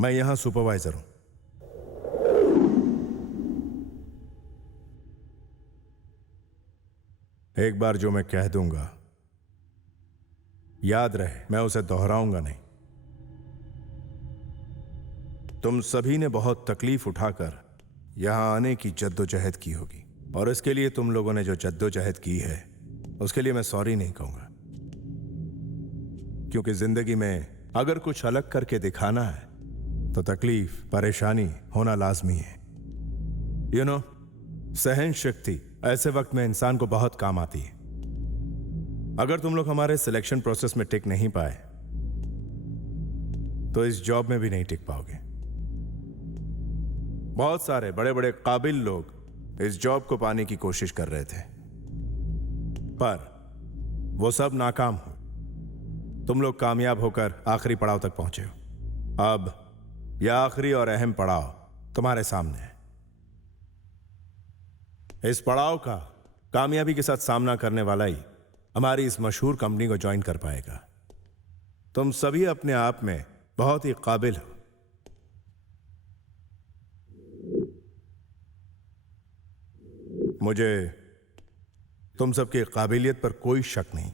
मैं यहां सुपरवाइजर हूं। एक बार जो मैं कह दूंगा याद रहे, मैं उसे दोहराऊंगा नहीं। तुम सभी ने बहुत तकलीफ उठाकर यहां आने की जद्दोजहद की होगी, और इसके लिए तुम लोगों ने जो जद्दोजहद की है उसके लिए मैं सॉरी नहीं कहूंगा, क्योंकि जिंदगी में अगर कुछ अलग करके दिखाना है तो तकलीफ, परेशानी होना लाजमी है। सहन शक्ति ऐसे वक्त में इंसान को बहुत काम आती है। अगर तुम लोग हमारे सिलेक्शन प्रोसेस में टिक नहीं पाए तो इस जॉब में भी नहीं टिक पाओगे। बहुत सारे बड़े बड़े काबिल लोग इस जॉब को पाने की कोशिश कर रहे थे, पर वो सब नाकाम हो। तुम लोग कामयाब होकर आखिरी पड़ाव तक पहुंचे हो। अब यह आखिरी और अहम पड़ाव तुम्हारे सामने है। इस पड़ाव का कामयाबी के साथ सामना करने वाला ही हमारी इस मशहूर कंपनी को ज्वाइन कर पाएगा। तुम सभी अपने आप में बहुत ही काबिल हो। मुझे तुम सबकी काबिलियत पर कोई शक नहीं,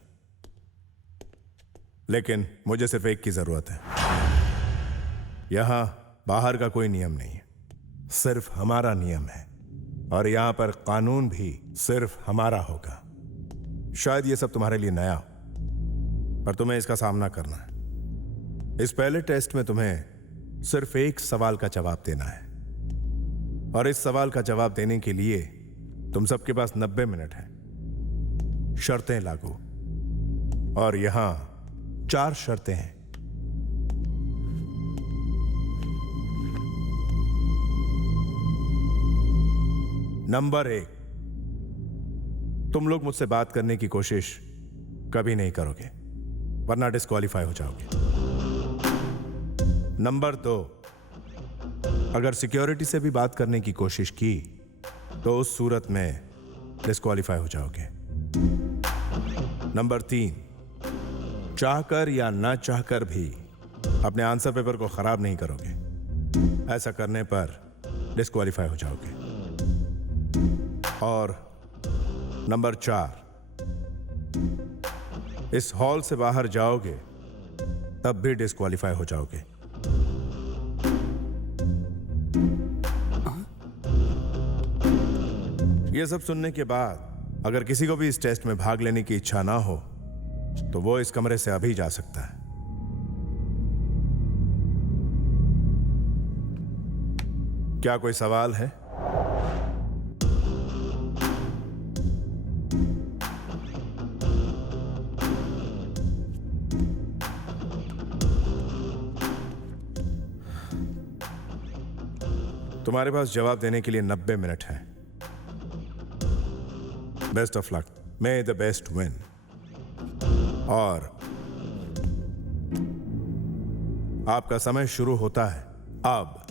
लेकिन मुझे सिर्फ एक की जरूरत है। यहां बाहर का कोई नियम नहीं है, सिर्फ हमारा नियम है, और यहां पर कानून भी सिर्फ हमारा होगा। शायद यह सब तुम्हारे लिए नया हो, पर तुम्हें इसका सामना करना है। इस पहले टेस्ट में तुम्हें सिर्फ एक सवाल का जवाब देना है, और इस सवाल का जवाब देने के लिए तुम सबके पास 90 मिनट है। शर्तें लागू, और यहां 4 शर्तें हैं। नंबर 1, तुम लोग मुझसे बात करने की कोशिश कभी नहीं करोगे, वरना डिस्क्वालीफाई हो जाओगे। नंबर 2, अगर सिक्योरिटी से भी बात करने की कोशिश की तो उस सूरत में डिस्क्वालीफाई हो जाओगे। नंबर 3, चाहकर या ना चाहकर भी अपने आंसर पेपर को खराब नहीं करोगे। ऐसा करने पर डिस्क्वालीफाई हो जाओगे। और नंबर 4, इस हॉल से बाहर जाओगे तब भी डिस्क्वालीफाई हो जाओगे। यह सब सुनने के बाद अगर किसी को भी इस टेस्ट में भाग लेने की इच्छा ना हो तो वो इस कमरे से अभी जा सकता है। क्या कोई सवाल है? तुम्हारे पास जवाब देने के लिए 90 मिनट है। Best of luck, may the best win. और आपका समय शुरू होता है अब।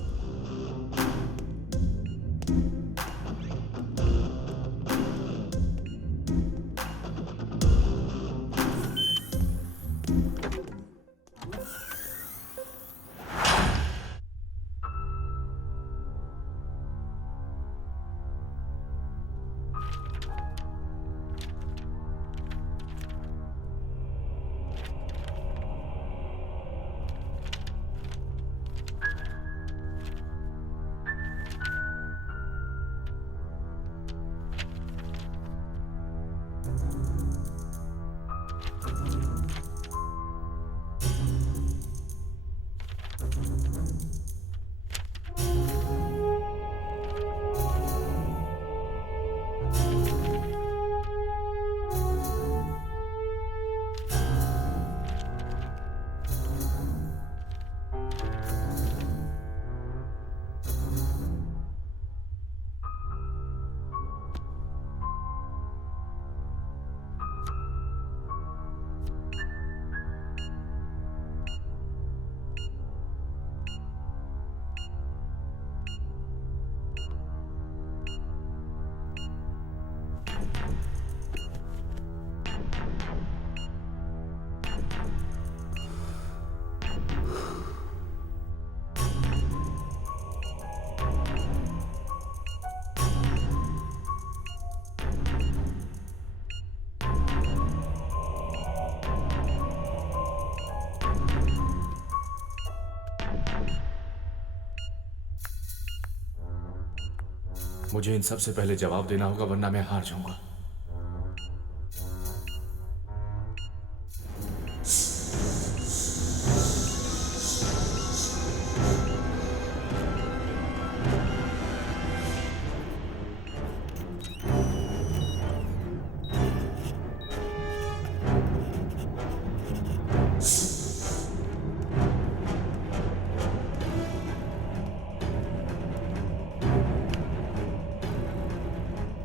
मुझे इन सब से पहले जवाब देना होगा, वरना मैं हार जाऊंगा।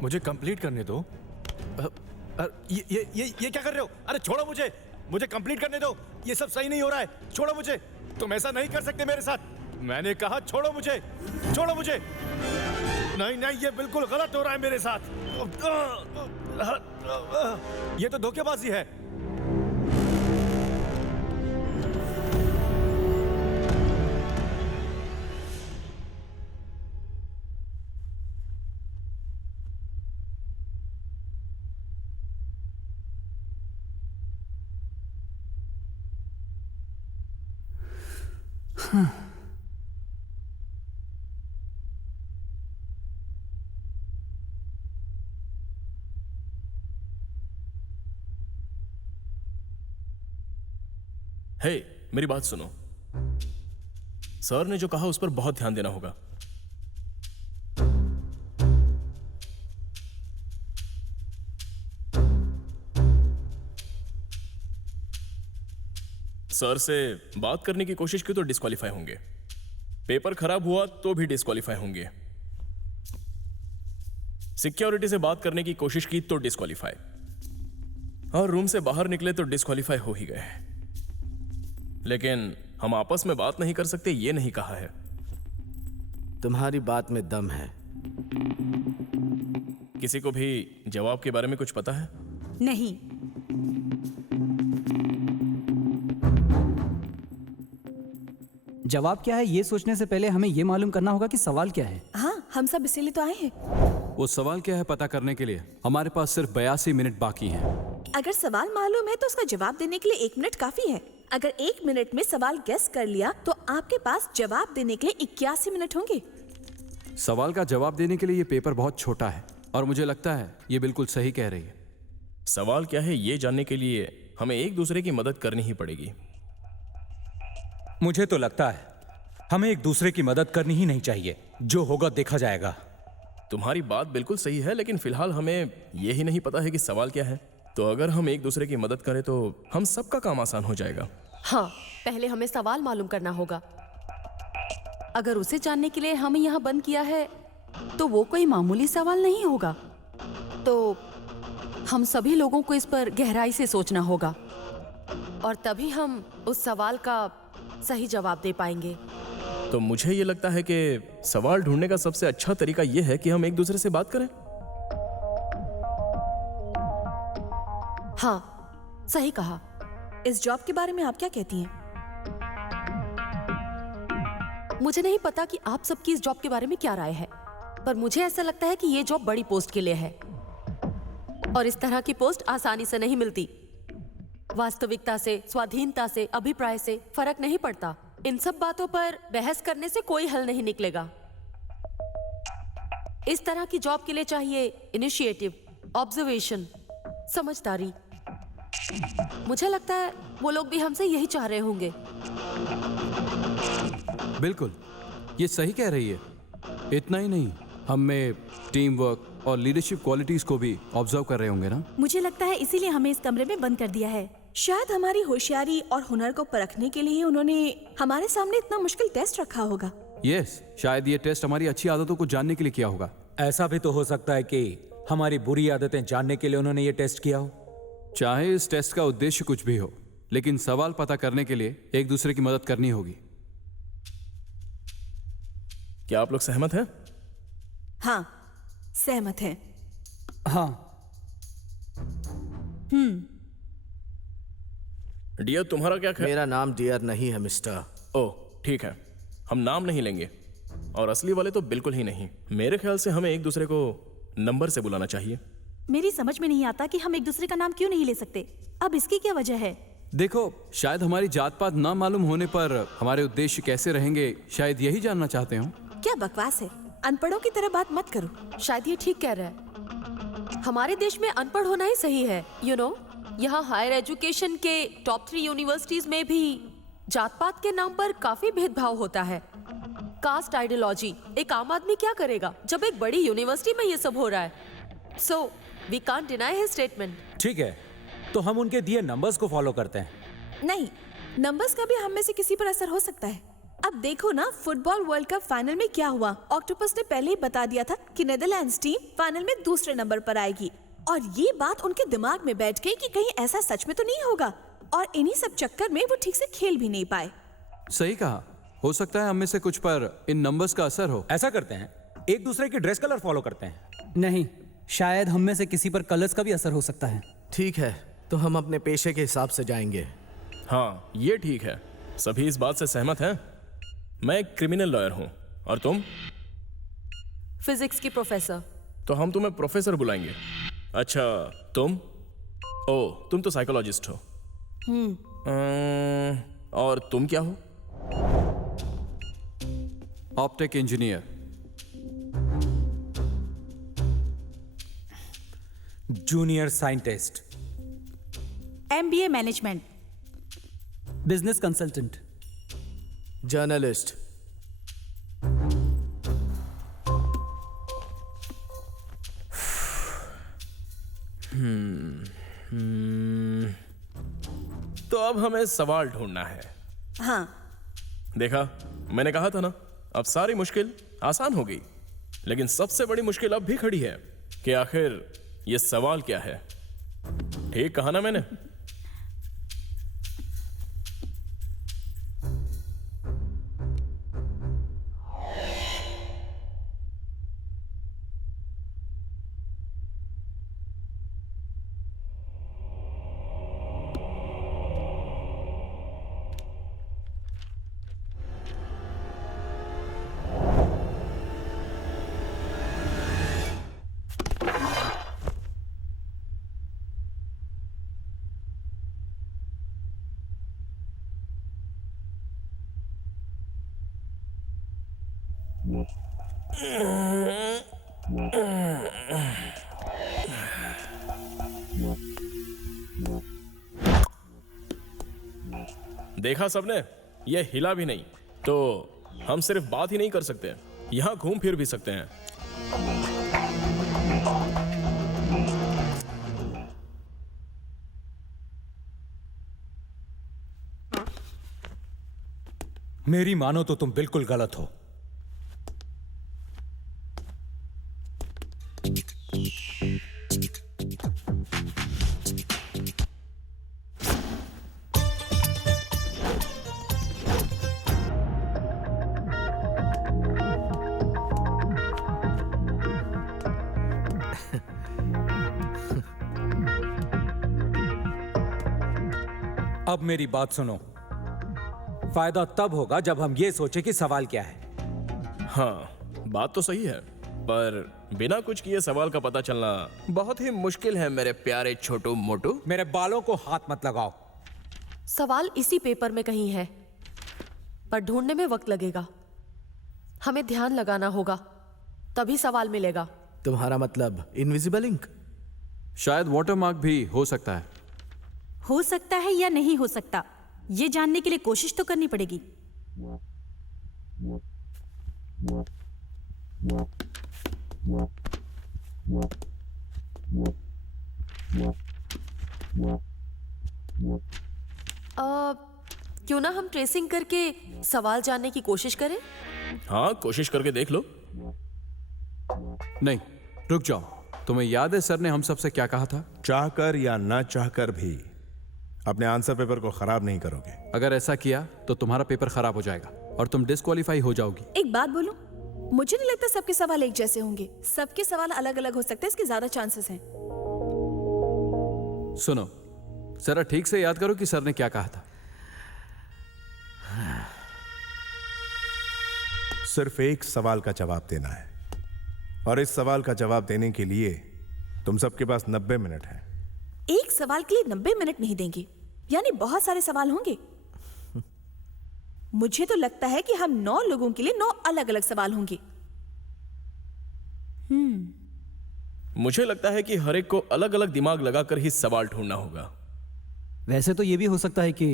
मुझे कंप्लीट करने दो। ये क्या कर रहे हो? अरे छोड़ो मुझे, मुझे कंप्लीट करने दो। ये सब सही नहीं हो रहा है, छोड़ो मुझे। तुम ऐसा नहीं कर सकते मेरे साथ। मैंने कहा छोड़ो मुझे, छोड़ो मुझे। नहीं नहीं, ये बिल्कुल गलत हो रहा है मेरे साथ। ये तो धोखेबाजी है। हे, मेरी बात सुनो। सर ने जो कहा उस पर बहुत ध्यान देना होगा। सर से बात करने की कोशिश की तो डिस्क्वालीफाई होंगे, पेपर खराब हुआ तो भी डिस्क्वालीफाई होंगे, सिक्योरिटी से बात करने की कोशिश की तो डिस्क्वालीफाई, और रूम से बाहर निकले तो डिस्क्वालीफाई हो ही गए। लेकिन हम आपस में बात नहीं कर सकते, ये नहीं कहा है। तुम्हारी बात में दम है। किसी को भी जवाब के बारे में कुछ पता है? नहीं। जवाब क्या है ये सोचने से पहले हमें ये मालूम करना होगा कि सवाल क्या है। हाँ, हम सब इसीलिए तो आए हैं। वो सवाल क्या है पता करने के लिए हमारे पास सिर्फ 82 मिनट बाकी हैं। अगर सवाल मालूम है तो उसका जवाब देने के लिए 1 मिनट काफी है। अगर 1 मिनट में सवाल गेस कर लिया तो आपके पास जवाब देने के लिए 81 मिनट होंगे। सवाल का जवाब देने के लिए ये पेपर बहुत छोटा है और मुझे लगता है ये बिल्कुल सही कह रही है। सवाल क्या है ये जानने के लिए हमें एक दूसरे की मदद करनी ही पड़ेगी। मुझे तो लगता है हमें एक दूसरे की मदद करनी ही नहीं चाहिए। जो होगा देखा जाएगा। तुम्हारी बात बिल्कुल सही है, लेकिन फिलहाल हमें ये ही नहीं पता है कि सवाल क्या है। तो अगर हम एक दूसरे की मदद करें तो हम सबका काम आसान हो जाएगा। हाँ, पहले हमें सवाल मालूम करना होगा। अगर उसे जानने के लिए हमें यहाँ बंद किया है तो वो कोई मामूली सवाल नहीं होगा। तो हम सभी लोगों को इस पर गहराई से सोचना होगा और तभी हम उस सवाल का सही जवाब दे पाएंगे। तो मुझे ये लगता है कि सवाल ढूंढने का सबसे अच्छा तरीका यह है कि हम एक दूसरे से बात करें। हाँ, सही कहा। इस जॉब के बारे में आप क्या कहती हैं? मुझे नहीं पता कि आप सबकी इस जॉब के बारे में क्या राय है, पर मुझे ऐसा लगता है कि ये जॉब बड़ी पोस्ट के लिए है और इस तरह की पोस्ट आसानी से नहीं मिलती। वास्तविकता से, स्वाधीनता से, अभिप्राय से फर्क नहीं पड़ता। इन सब बातों पर बहस करने से कोई हल नहीं निकलेगा। इस तरह की जॉब के लिए चाहिए इनिशिएटिव, ऑब्जर्वेशन, समझदारी। मुझे लगता है वो लोग भी हमसे यही चाह रहे होंगे। बिल्कुल, ये सही कह रही है। इतना ही नहीं, हम में टीम वर्क और लीडरशिप क्वालिटीज को भी ऑब्जर्व कर रहे होंगे ना। मुझे लगता है इसीलिए हमें इस कमरे में बंद कर दिया है। शायद हमारी होशियारी और हुनर को परखने के लिए उन्होंने हमारे सामने इतना मुश्किल टेस्ट रखा होगा। यस, शायद ये टेस्ट हमारी अच्छी आदतों को जानने के लिए किया होगा। ऐसा भी तो हो सकता है कि हमारी बुरी आदतें जानने के लिए उन्होंने ये टेस्ट किया हो। चाहे इस टेस्ट का उद्देश्य कुछ भी हो, लेकिन सवाल पता करने के लिए एक दूसरे की मदद करनी होगी। क्या आप लोग सहमत हैं? हाँ, सहमत हैं। हाँ। डियर, तुम्हारा क्या ख्याल? मेरा नाम डियर नहीं है मिस्टर। ओह, ठीक है, हम नाम नहीं लेंगे और असली वाले तो बिल्कुल ही नहीं। मेरे ख्याल से हमें एक दूसरे को नंबर से बुलाना चाहिए। मेरी समझ में नहीं आता कि हम एक दूसरे का नाम क्यों नहीं ले सकते। अब इसकी क्या वजह है? देखो, शायद हमारी जात पात ना मालूम होने पर हमारे उद्देश्य कैसे रहेंगे, शायद यही जानना चाहते हो। क्या बकवास है। अनपढ़ों की तरह बात मत करो। शायद ये ठीक कह रहा है। हमारे देश में अनपढ़ होना ही सही है। यहाँ हायर एजुकेशन के टॉप 3 यूनिवर्सिटीज में भी जात पात के नाम पर काफी भेदभाव होता है। Caste ideology. एक आम आदमी क्या करेगा जब एक बड़ी यूनिवर्सिटी में ये सब हो रहा है? So we can't deny his statement. ठीक है, तो हम उनके दिए नंबर्स को फॉलो करते हैं। नहीं, नंबर्स का भी हम में से किसी पर असर हो सकता है। अब देखो ना, फुटबॉल वर्ल्ड कप फाइनल में क्या हुआ। ऑक्टोपस ने पहले ही बता दिया था कि नेदरलैंड्स टीम फाइनल में दूसरे नंबर पर आएगी, और ये बात उनके दिमाग में बैठ गई कि कहीं ऐसा सच में तो नहीं होगा, और इन्हीं सब चक्कर में वो ठीक से खेल भी नहीं पाए। सही कहा। हो सकता है हम में से कुछ पर इन नंबर्स का असर हो। ऐसा करते हैं, एक दूसरे की ड्रेस कलर फॉलो करते हैं। नहीं, शायद हम में से किसी पर कलर्स का भी असर हो सकता है। ठीक है, तो हम अपने पेशे के हिसाब से जाएंगे। हाँ, ये ठीक है। सभी इस बात से सहमत हैं। मैं एक क्रिमिनल लॉयर हूं, और तुम? फिजिक्स की प्रोफेसर। तो हम तुम्हें प्रोफेसर बुलाएंगे। अच्छा, तुम? ओ, तुम तो साइकोलॉजिस्ट हो। और तुम क्या हो? Optic engineer. Junior scientist. MBA management. Business consultant. Journalist. तो अब हमें सवाल ढूंढना है। हाँ, देखा, मैंने कहा था ना, अब सारी मुश्किल आसान हो गई। लेकिन सबसे बड़ी मुश्किल अब भी खड़ी है कि आखिर ये सवाल क्या है। ठीक कहा ना मैंने? देखा सबने, ये हिला भी नहीं। तो हम सिर्फ बात ही नहीं कर सकते, यहां घूम फिर भी सकते हैं। मेरी मानो तो तुम बिल्कुल गलत हो। अब मेरी बात सुनो। फायदा तब होगा जब हम ये सोचे कि सवाल क्या है। हाँ, बात तो सही है, पर बिना कुछ किए सवाल का पता चलना बहुत ही मुश्किल है मेरे प्यारे छोटू मोटू। मेरे बालों को हाथ मत लगाओ। सवाल इसी पेपर में कहीं है, पर ढूंढने में वक्त लगेगा। हमें ध्यान लगाना होगा, तभी सवाल मिलेगा। तुम्हारा मतलब इनविजिबल इंक? शायद वाटरमार्क भी हो सकता है। हो सकता है या नहीं हो सकता, ये जानने के लिए कोशिश तो करनी पड़ेगी। क्यों ना हम ट्रेसिंग करके सवाल जानने की कोशिश करें? हाँ, कोशिश करके देख लो। नहीं, रुक जाओ। तुम्हें याद है सर ने हम सबसे क्या कहा था? चाहकर या ना चाहकर भी अपने आंसर पेपर को खराब नहीं करोगे। अगर ऐसा किया तो तुम्हारा पेपर खराब हो जाएगा और तुम डिस्क्वालीफाई हो जाओगी। एक बात बोलूं, मुझे नहीं लगता सबके सवाल एक जैसे होंगे। सबके सवाल अलग अलग हो सकते हैं, इसके ज्यादा चांसेस हैं। सुनो, जरा ठीक से याद करो कि सर ने क्या कहा था। सिर्फ एक सवाल का जवाब देना है, और इस सवाल का जवाब देने के लिए तुम सबके पास 90 मिनट है। एक सवाल के लिए 90 मिनट नहीं देंगे, यानी बहुत सारे सवाल होंगे। मुझे तो लगता है कि हम 9 लोगों के लिए 9 अलग अलग सवाल होंगे। मुझे लगता है कि हर एक को अलग अलग दिमाग लगाकर ही सवाल ढूंढना होगा। वैसे तो ये भी हो सकता है कि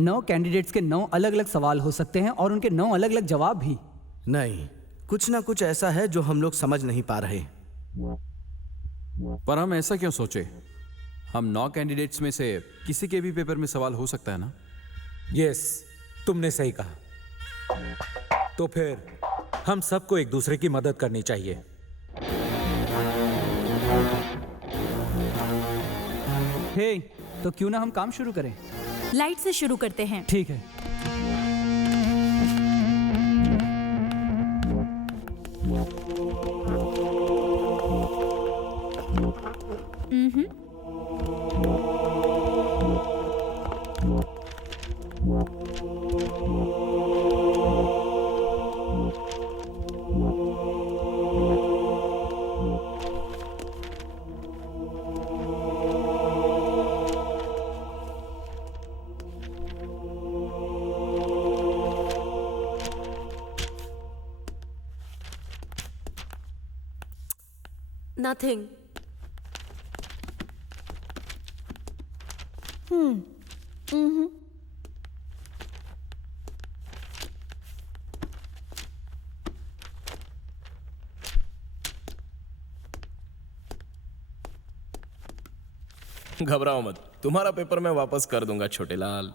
9 कैंडिडेट्स के 9 अलग अलग सवाल हो सकते हैं और उनके 9 अलग अलग जवाब भी। नहीं, कुछ ना कुछ ऐसा है जो हम लोग समझ नहीं पा रहे। पर हम ऐसा क्यों सोचे? हम 9 कैंडिडेट्स में से किसी के भी पेपर में सवाल हो सकता है ना? यस, तुमने सही कहा। तो फिर हम सबको एक दूसरे की मदद करनी चाहिए। हे, तो क्यों ना हम काम शुरू करें? लाइट से शुरू करते हैं। ठीक है। Nothing. घबराओ मत, तुम्हारा पेपर मैं वापस कर दूंगा छोटे लाल।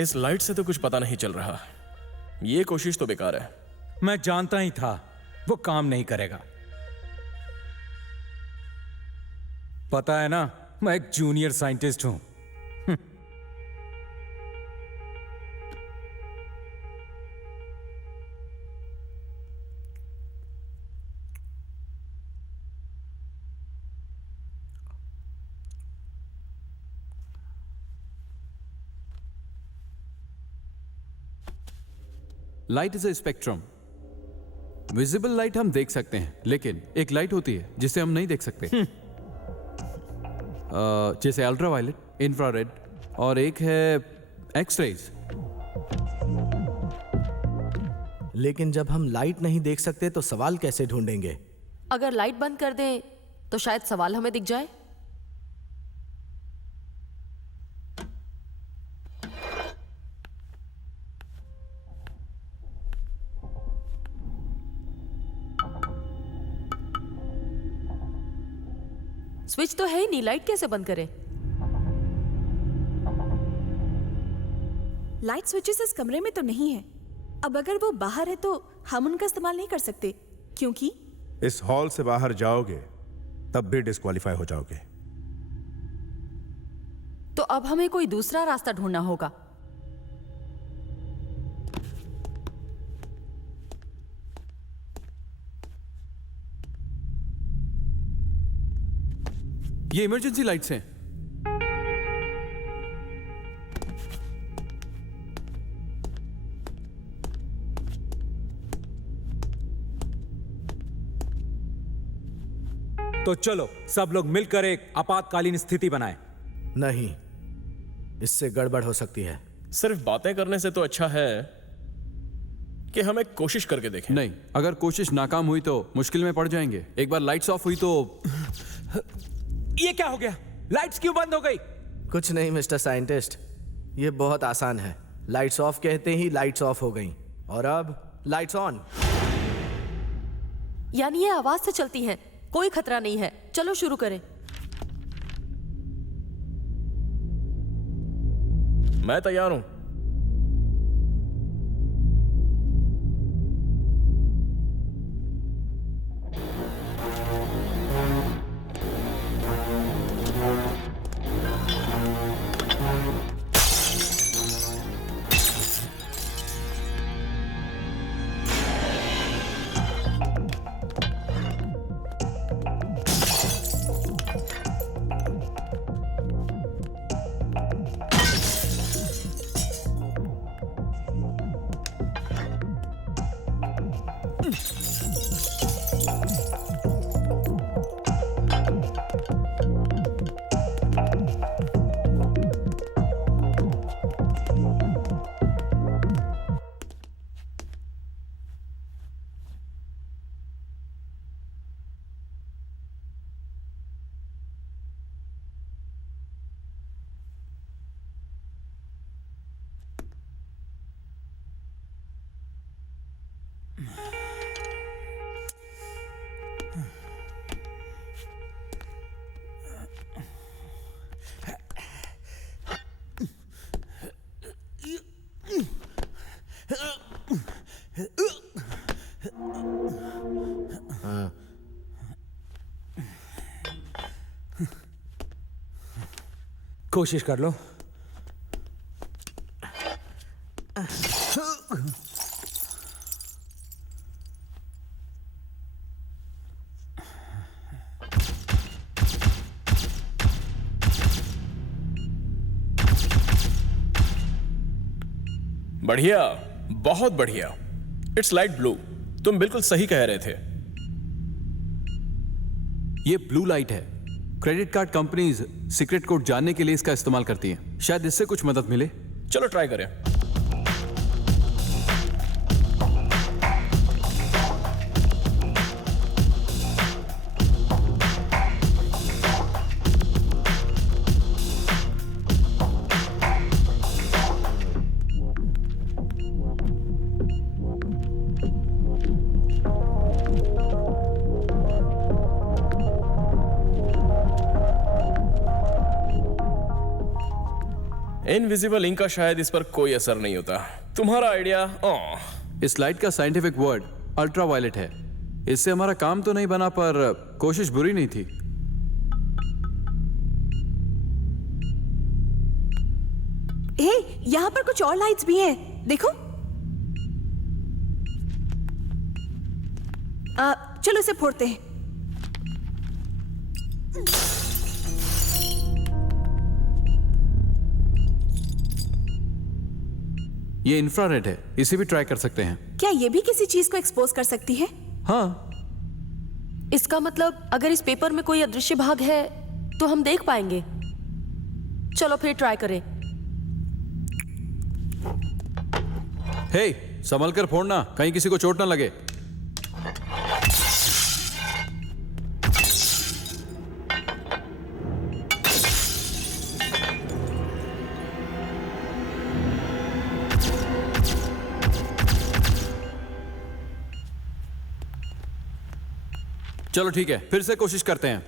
इस लाइट से तो कुछ पता नहीं चल रहा। ये कोशिश तो बेकार है। मैं जानता ही था वो काम नहीं करेगा। पता है ना, मैं एक जूनियर साइंटिस्ट हूं। Light is a spectrum. Visible light हम देख सकते हैं, लेकिन एक लाइट होती है जिसे हम नहीं देख सकते। जैसे अल्ट्रावायलेट, इंफ्रारेड और एक है एक्स-रेज। लेकिन जब हम लाइट नहीं देख सकते तो सवाल कैसे ढूंढेंगे? अगर लाइट बंद कर दें तो शायद सवाल हमें दिख जाए। स्विच तो है ही नहीं, लाइट कैसे बंद करें? लाइट स्विचेस इस कमरे में तो नहीं है। अब अगर वो बाहर है तो हम उनका इस्तेमाल नहीं कर सकते, क्योंकि इस हॉल से बाहर जाओगे तब भी डिस्क्वालीफाई हो जाओगे। तो अब हमें कोई दूसरा रास्ता ढूंढना होगा। ये इमरजेंसी लाइट्स हैं। तो चलो सब लोग मिलकर एक आपातकालीन स्थिति बनाएं। नहीं, इससे गड़बड़ हो सकती है। सिर्फ बातें करने से तो अच्छा है कि हम एक कोशिश करके देखें। नहीं, अगर कोशिश नाकाम हुई तो मुश्किल में पड़ जाएंगे। एक बार लाइट्स ऑफ हुई तो ये क्या हो गया? लाइट्स क्यों बंद हो गई? कुछ नहीं मिस्टर साइंटिस्ट, ये बहुत आसान है। लाइट्स ऑफ कहते ही लाइट्स ऑफ हो गई और अब लाइट्स ऑन। यानी ये आवाज से चलती हैं, कोई खतरा नहीं है। चलो शुरू करें। मैं तैयार हूं। कोशिश कर लो। बढ़िया, बहुत बढ़िया। Its light blue. तुम बिल्कुल सही कह रहे थे। ये ब्लू लाइट है। Credit card companies secret code जानने के लिए इसका इस्तेमाल करती हैं। शायद इससे कुछ मदद मिले। चलो ट्राई करें। इनविजिबल इंक का शायद इस पर कोई असर नहीं होता। तुम्हारा आइडिया? इस लाइट का साइंटिफिक वर्ड अल्ट्रावायलेट है। इससे हमारा काम तो नहीं बना, पर कोशिश बुरी नहीं थी। हे, यहाँ पर कुछ और लाइट्स भी हैं। देखो। चलो इसे फोड़ते हैं। ये इंफ्रारेड है, इसे भी ट्राई कर सकते हैं। क्या ये भी किसी चीज को एक्सपोज कर सकती है? हाँ। इसका मतलब अगर इस पेपर में कोई अदृश्य भाग है तो हम देख पाएंगे। चलो फिर ट्राई करें। हे, संभल कर फोड़ना, कहीं किसी को चोट ना लगे। चलो ठीक है, फिर से कोशिश करते हैं।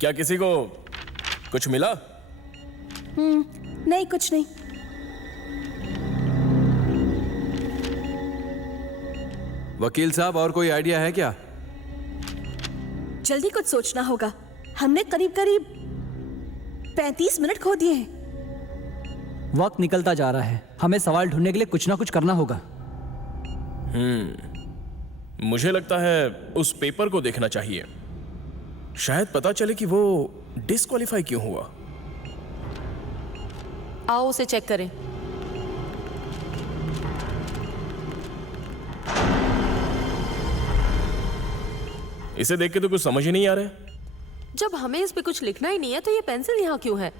क्या किसी को कुछ मिला? नहीं, कुछ नहीं। वकील साहब, और कोई आइडिया है क्या? जल्दी कुछ सोचना होगा। हमने करीब करीब 35 मिनट खो दिए हैं। वक्त निकलता जा रहा है। हमें सवाल ढूंढने के लिए कुछ ना कुछ करना होगा। मुझे लगता है उस पेपर को देखना चाहिए। शायद पता चले कि वो डिस्क्वालीफाई क्यों हुआ। आओ उसे चेक करें। इसे देख के तो कुछ समझ ही नहीं आ रहा है। जब हमें इस पे कुछ लिखना ही नहीं है तो ये पेंसिल यहाँ क्यों है?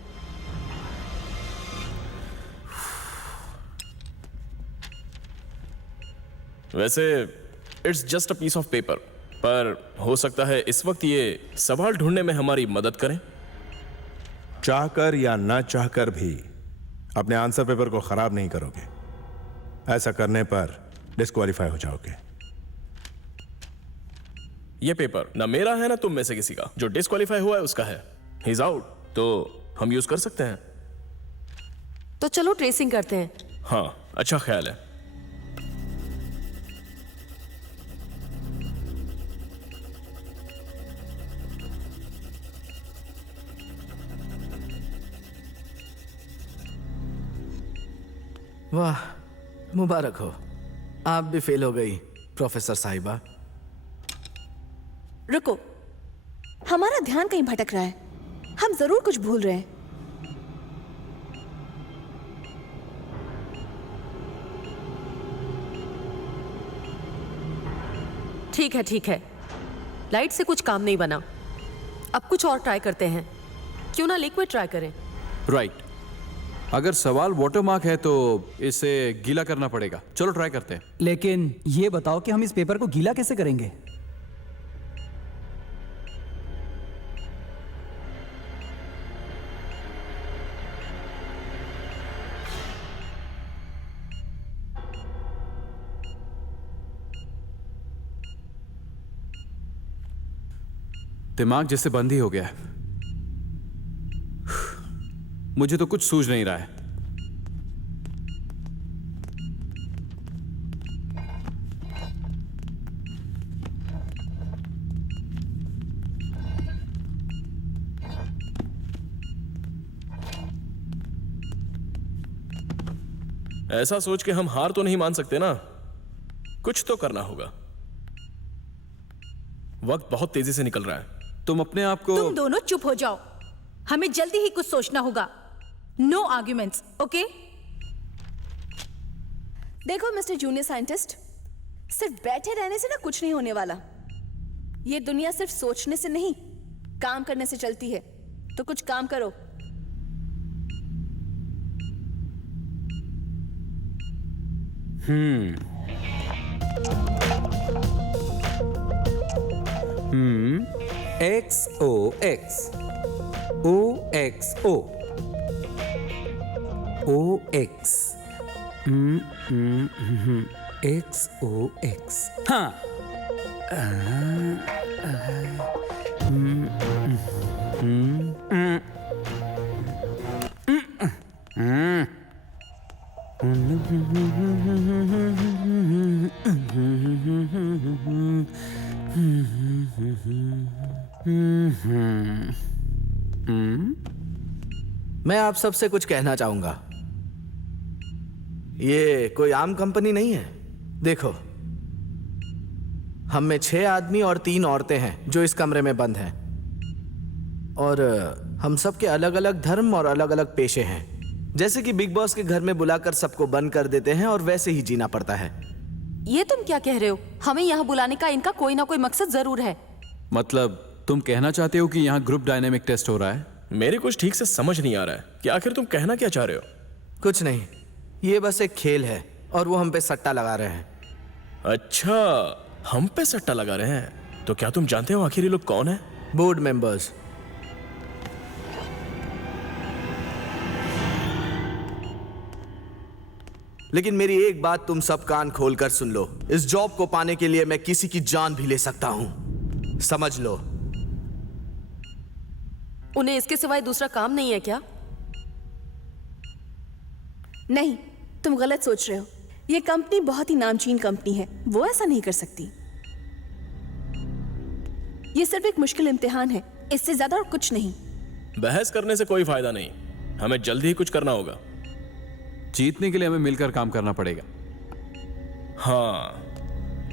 वैसे it's just a piece of paper, पर हो सकता है इस वक्त ये सवाल ढूंढने में हमारी मदद करें। चाहकर या ना चाहकर भी अपने आंसर पेपर को खराब नहीं करोगे। ऐसा करने पर डिस्क्वालीफाई हो जाओगे। ये पेपर ना मेरा है ना तुम में से किसी का। जो डिस्क्वालीफाई हुआ है उसका है। ही इज आउट, तो हम यूज कर सकते हैं। तो चलो ट्रेसिंग करते हैं। हाँ, अच्छा ख्याल है। वाह, मुबारक हो। आप भी फेल हो गई प्रोफेसर साहिबा। रुको, हमारा ध्यान कहीं भटक रहा है। हम जरूर कुछ भूल रहे हैं। ठीक है ठीक है, लाइट से कुछ काम नहीं बना। अब कुछ और ट्राई करते हैं। क्यों ना लिक्विड ट्राई करें? राइट। अगर सवाल वाटरमार्क है तो इसे गीला करना पड़ेगा। चलो ट्राई करते हैं। लेकिन ये बताओ कि हम इस पेपर को गीला कैसे करेंगे? दिमाग जैसे बंद ही हो गया है। मुझे तो कुछ सूझ नहीं रहा है। ऐसा सोच के हम हार तो नहीं मान सकते ना, कुछ तो करना होगा। वक्त बहुत तेजी से निकल रहा है। तुम अपने आप को तुम दोनों चुप हो जाओ, हमें जल्दी ही कुछ सोचना होगा। No arguments, okay? देखो मिस्टर जूनियर साइंटिस्ट, सिर्फ बैठे रहने से ना कुछ नहीं होने वाला। ये दुनिया सिर्फ सोचने से नहीं, काम करने से चलती है। तो कुछ काम करो। XOX OXO OX XOX। हाँ, मैं आप सबसे कुछ कहना चाहूंगा। ये कोई आम कंपनी नहीं है। देखो, हम में 6 आदमी और 3 औरतें हैं जो इस कमरे में बंद हैं, और हम सबके अलग अलग धर्म और अलग अलग पेशे हैं। जैसे कि बिग बॉस के घर में बुलाकर सबको बंद कर देते हैं और वैसे ही जीना पड़ता है। ये तुम क्या कह रहे हो? हमें यहाँ बुलाने का इनका कोई ना कोई मकसद जरूर है। मतलब तुम कहना चाहते हो कि यहाँ ग्रुप डायनेमिक टेस्ट हो रहा है? मेरे कुछ ठीक से समझ नहीं आ रहा है कि आखिर तुम कहना क्या चाह रहे हो। कुछ नहीं, ये बस एक खेल है और वो हम पे सट्टा लगा रहे हैं। अच्छा, हम पे सट्टा लगा रहे हैं? तो क्या तुम जानते हो आखिर ये लोग कौन है? Board members. लेकिन मेरी एक बात तुम सब कान खोलकर सुन लो। इस जॉब को पाने के लिए मैं किसी की जान भी ले सकता हूं, समझ लो। उन्हें इसके सिवाय दूसरा काम नहीं है क्या? नहीं, तुम गलत सोच रहे हो। ये कंपनी बहुत ही नामचीन कंपनी है, वो ऐसा नहीं कर सकती। ये सिर्फ एक मुश्किल इम्तिहान है, इससे ज्यादा और कुछ नहीं। बहस करने से कोई फायदा नहीं, हमें जल्दी ही कुछ करना होगा। जीतने के लिए हमें मिलकर काम करना पड़ेगा। हाँ,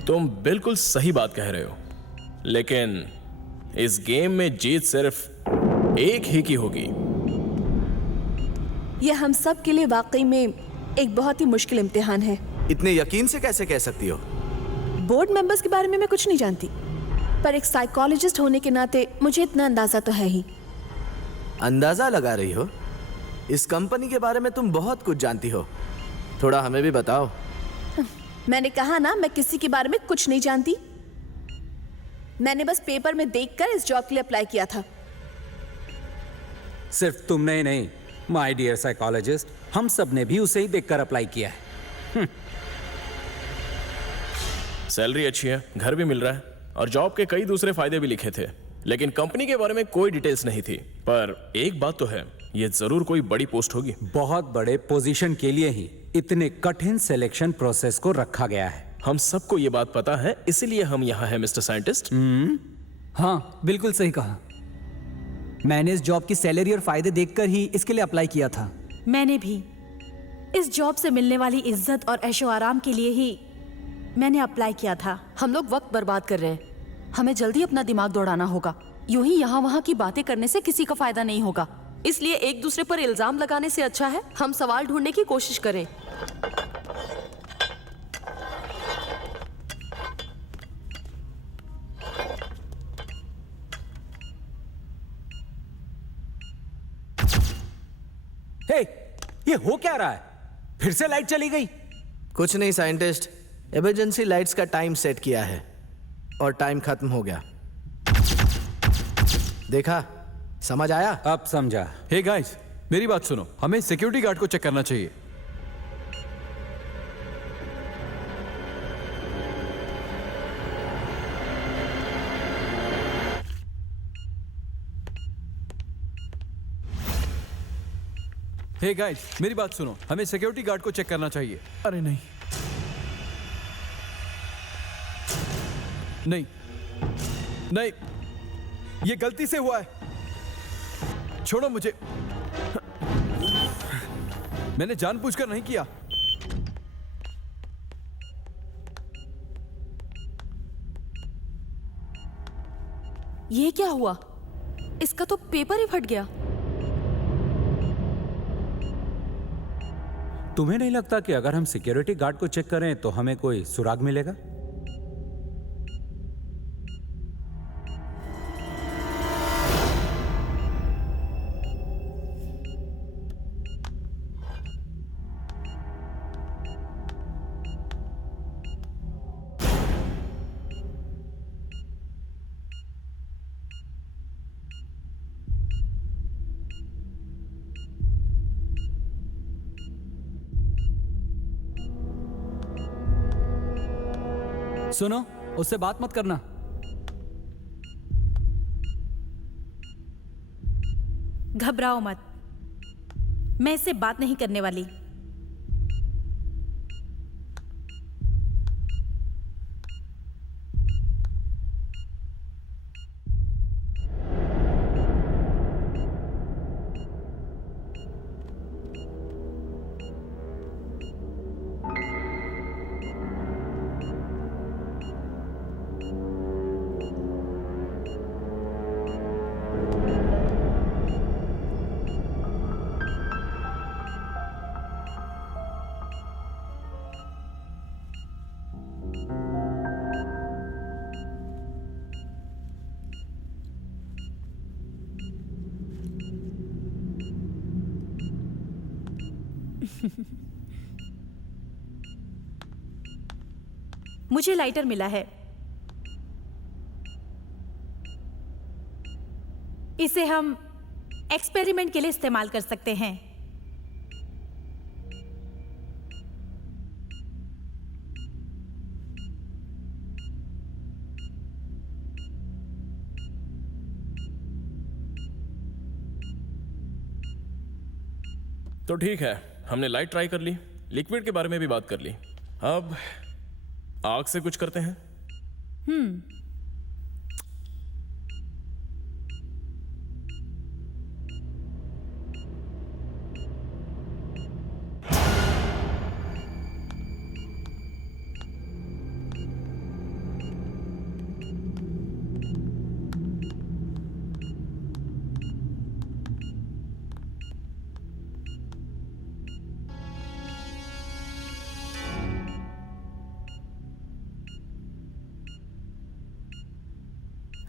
तुम बिल्कुल सही बात कह रहे हो, लेकिन इस गेम में जीत सिर्फ एक ही की होगी। यह हम सब के लिए वाकई में एक बहुत ही मुश्किल इम्तिहान है। इतने यकीन से कैसे कह सकती हो? बोर्ड मेंबर्स के बारे में मैं कुछ नहीं जानती, पर एक साइकोलॉजिस्ट होने के नाते मुझे इतना अंदाजा तो है ही। अंदाजा लगा रही हो? इस कंपनी के बारे में तुम बहुत कुछ जानती हो, थोड़ा हमें भी बताओ। मैंने कहा ना, मैं किसी के बारे में कुछ नहीं जानती। मैंने बस पेपर में देखकर इस जॉब के लिए अप्लाई किया था। सिर्फ तुमने ही नहीं, माय डियर साइकोलॉजिस्ट, हम सब ने भी उसे ही देखकर अप्लाई किया है। सैलरी अच्छी है, घर भी मिल रहा है और जॉब के कई दूसरे फायदे भी लिखे थे, लेकिन कंपनी के बारे में कोई डिटेल्स नहीं थी। पर एक बात तो है, ये जरूर कोई बड़ी पोस्ट होगी। बहुत बड़े पोजीशन के लिए ही इतने कठिन सिलेक्शन प्रोसेस को रखा गया है। हम सबको ये बात पता है, इसीलिए हम यहाँ हैं मिस्टर साइंटिस्ट। हाँ, बिल्कुल सही कहा। मैंने इस जॉब की सैलरी और फायदे देखकर ही इसके लिए अप्लाई किया था। मैंने भी इस जॉब से मिलने वाली इज्जत और ऐशो आराम के लिए ही मैंने अप्लाई किया था। हम लोग वक्त बर्बाद कर रहे हैं, हमें जल्दी अपना दिमाग दौड़ाना होगा। यूं ही यहाँ वहाँ की बातें करने से किसी का फायदा नहीं होगा, इसलिए एक दूसरे पर इल्जाम लगाने से अच्छा है हम सवाल ढूंढने की कोशिश करें। हे, ये हो क्या रहा है? फिर से लाइट चली गई। कुछ नहीं साइंटिस्ट, इमरजेंसी लाइट्स का टाइम सेट किया है और टाइम खत्म हो गया। देखा, समझ आया? अब समझा। हे गाइस, मेरी बात सुनो, हमें सिक्योरिटी गार्ड को चेक करना चाहिए। हे गाइस, मेरी बात सुनो, हमें सिक्योरिटी गार्ड को चेक करना चाहिए। अरे नहीं, नहीं नहीं, ये गलती से हुआ है, छोड़ो मुझे, मैंने जानबूझकर नहीं किया। ये क्या हुआ? इसका तो पेपर ही फट गया। तुम्हें नहीं लगता कि अगर हम सिक्योरिटी गार्ड को चेक करें तो हमें कोई सुराग मिलेगा? सुनो, उससे बात मत करना। घबराओ मत, मैं इससे बात नहीं करने वाली। मुझे लाइटर मिला है, इसे हम एक्सपेरिमेंट के लिए इस्तेमाल कर सकते हैं। तो ठीक है, हमने लाइट ट्राई कर ली, लिक्विड के बारे में भी बात कर ली, अब आग से कुछ करते हैं।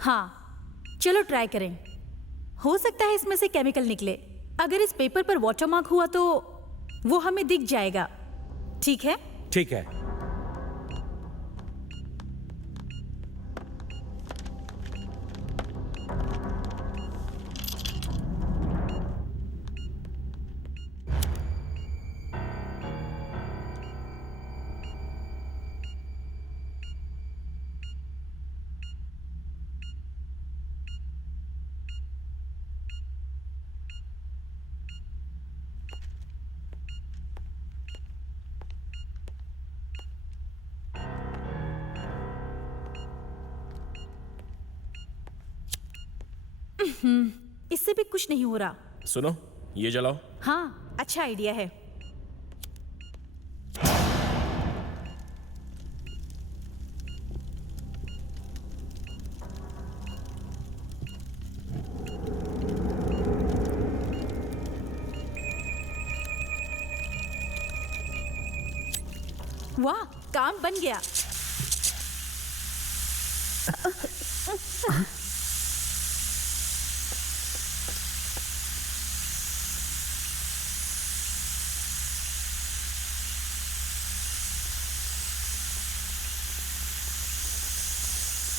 हाँ, चलो ट्राई करें। हो सकता है इसमें से केमिकल निकले। अगर इस पेपर पर वाटरमार्क हुआ तो वो हमें दिख जाएगा। ठीक है? ठीक है। इससे भी कुछ नहीं हो रहा। सुनो, ये जलाओ। हाँ, अच्छा आइडिया है। वाह, काम बन गया।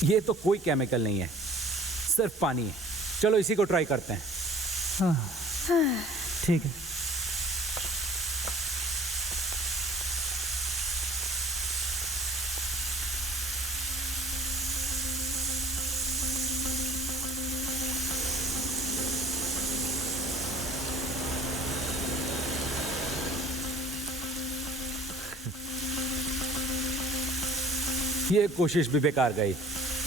ये तो कोई केमिकल नहीं है, सिर्फ पानी है। चलो इसी को ट्राई करते हैं। हाँ, ठीक है। ये कोशिश भी बेकार गई।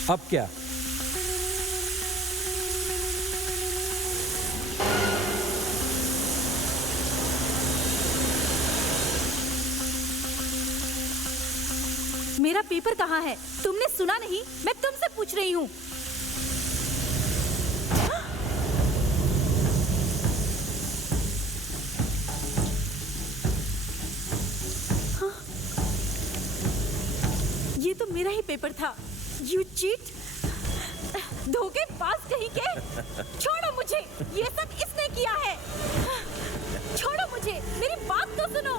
अब क्या? मेरा पेपर कहाँ है? तुमने सुना नहीं? मैं तुमसे पूछ रही हूँ। ये तो मेरा ही पेपर था। You cheat! धोखेबाज कहीं के! छोड़ो मुझे! ये सब इसने किया है। छोड़ो मुझे! मेरी बात तो सुनो।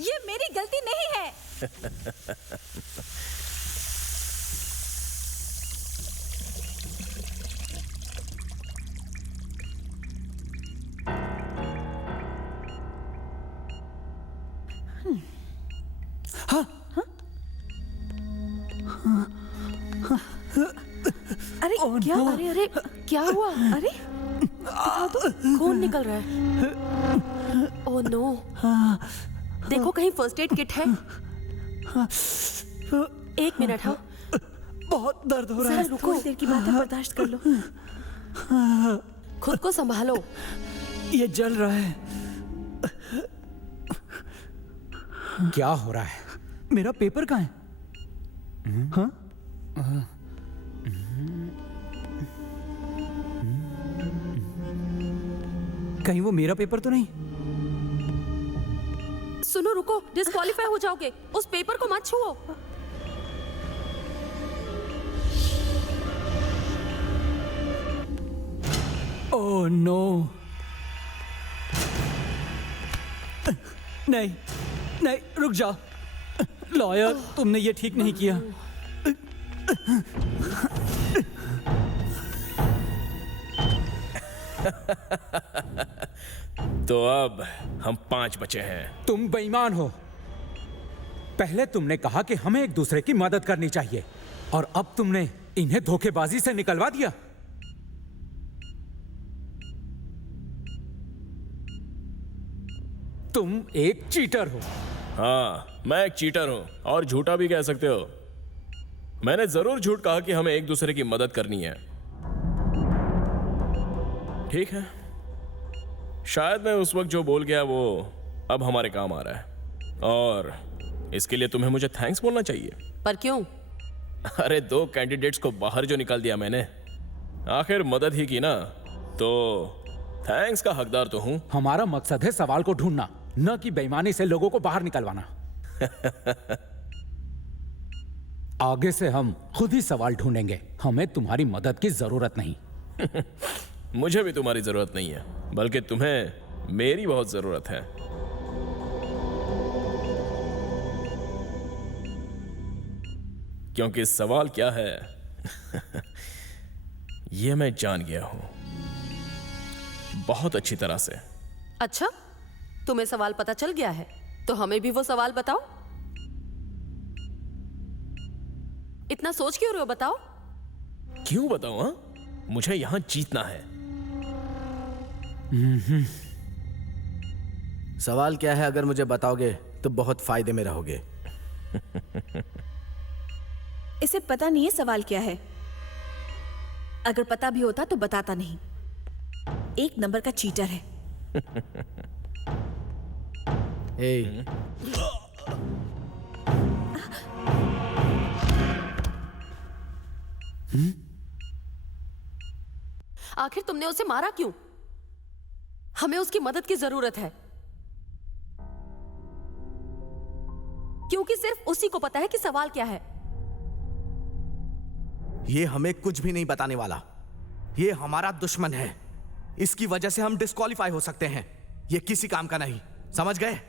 ये मेरी गलती नहीं है। अरे क्या? अरे अरे क्या हुआ? अरे दिखाओ तो, खून निकल रहा है। Oh no! देखो कहीं फर्स्ट एड किट है। एक मिनट। हाँ, बहुत दर्द हो रहा है। रुको, थोड़ी देर की बात है, बर्दाश्त कर लो। खुद को संभालो। ये जल रहा है। क्या हो रहा है? मेरा पेपर कहाँ है? हाँ? कहीं वो मेरा पेपर तो नहीं? सुनो, रुको, डिस्क्वालीफाई हो जाओगे। उस पेपर को मत छुओ। Oh no! नहीं नहीं, रुक जाओ। लॉयर, तुमने ये ठीक नहीं किया। तो अब हम 5 बचे हैं। तुम बेईमान हो। पहले तुमने कहा कि हमें एक दूसरे की मदद करनी चाहिए, और अब तुमने इन्हें धोखेबाजी से निकलवा दिया। तुम एक चीटर हो। हाँ, मैं एक चीटर हूं, और झूठा भी कह सकते हो। मैंने जरूर झूठ कहा कि हमें एक दूसरे की मदद करनी है। ठीक है, शायद मैं उस वक्त जो बोल गया वो अब हमारे काम आ रहा है, और इसके लिए तुम्हें मुझे थैंक्स बोलना चाहिए। पर क्यों? अरे 2 कैंडिडेट्स को बाहर जो निकाल दिया मैंने, आखिर मदद ही की ना, तो थैंक्स का हकदार तो हूं। हमारा मकसद है सवाल को ढूंढना, न कि बेईमानी से लोगों को बाहर निकलवाना। आगे से हम खुद ही सवाल ढूंढेंगे। हमें तुम्हारी मदद की जरूरत नहीं। मुझे भी तुम्हारी जरूरत नहीं है, बल्कि तुम्हें मेरी बहुत जरूरत है। क्योंकि सवाल क्या है यह मैं जान गया हूं बहुत अच्छी तरह से। अच्छा, तुम्हें सवाल पता चल गया है, तो हमें भी वो सवाल बताओ। इतना सोच क्यों रहे हो? बताओ। क्यों बताऊं? हाँ, मुझे यहां जीतना है। सवाल क्या है? अगर मुझे बताओगे तो बहुत फायदे में रहोगे। इसे पता नहीं है सवाल क्या है। अगर पता भी होता तो बताता नहीं। 1 नंबर का चीटर है। ए, आखिर तुमने उसे मारा क्यों? हमें उसकी मदद की जरूरत है, क्योंकि सिर्फ उसी को पता है कि सवाल क्या है। ये हमें कुछ भी नहीं बताने वाला। ये हमारा दुश्मन है। इसकी वजह से हम डिस्क्वालीफाई हो सकते हैं। ये किसी काम का नहीं, समझ गए?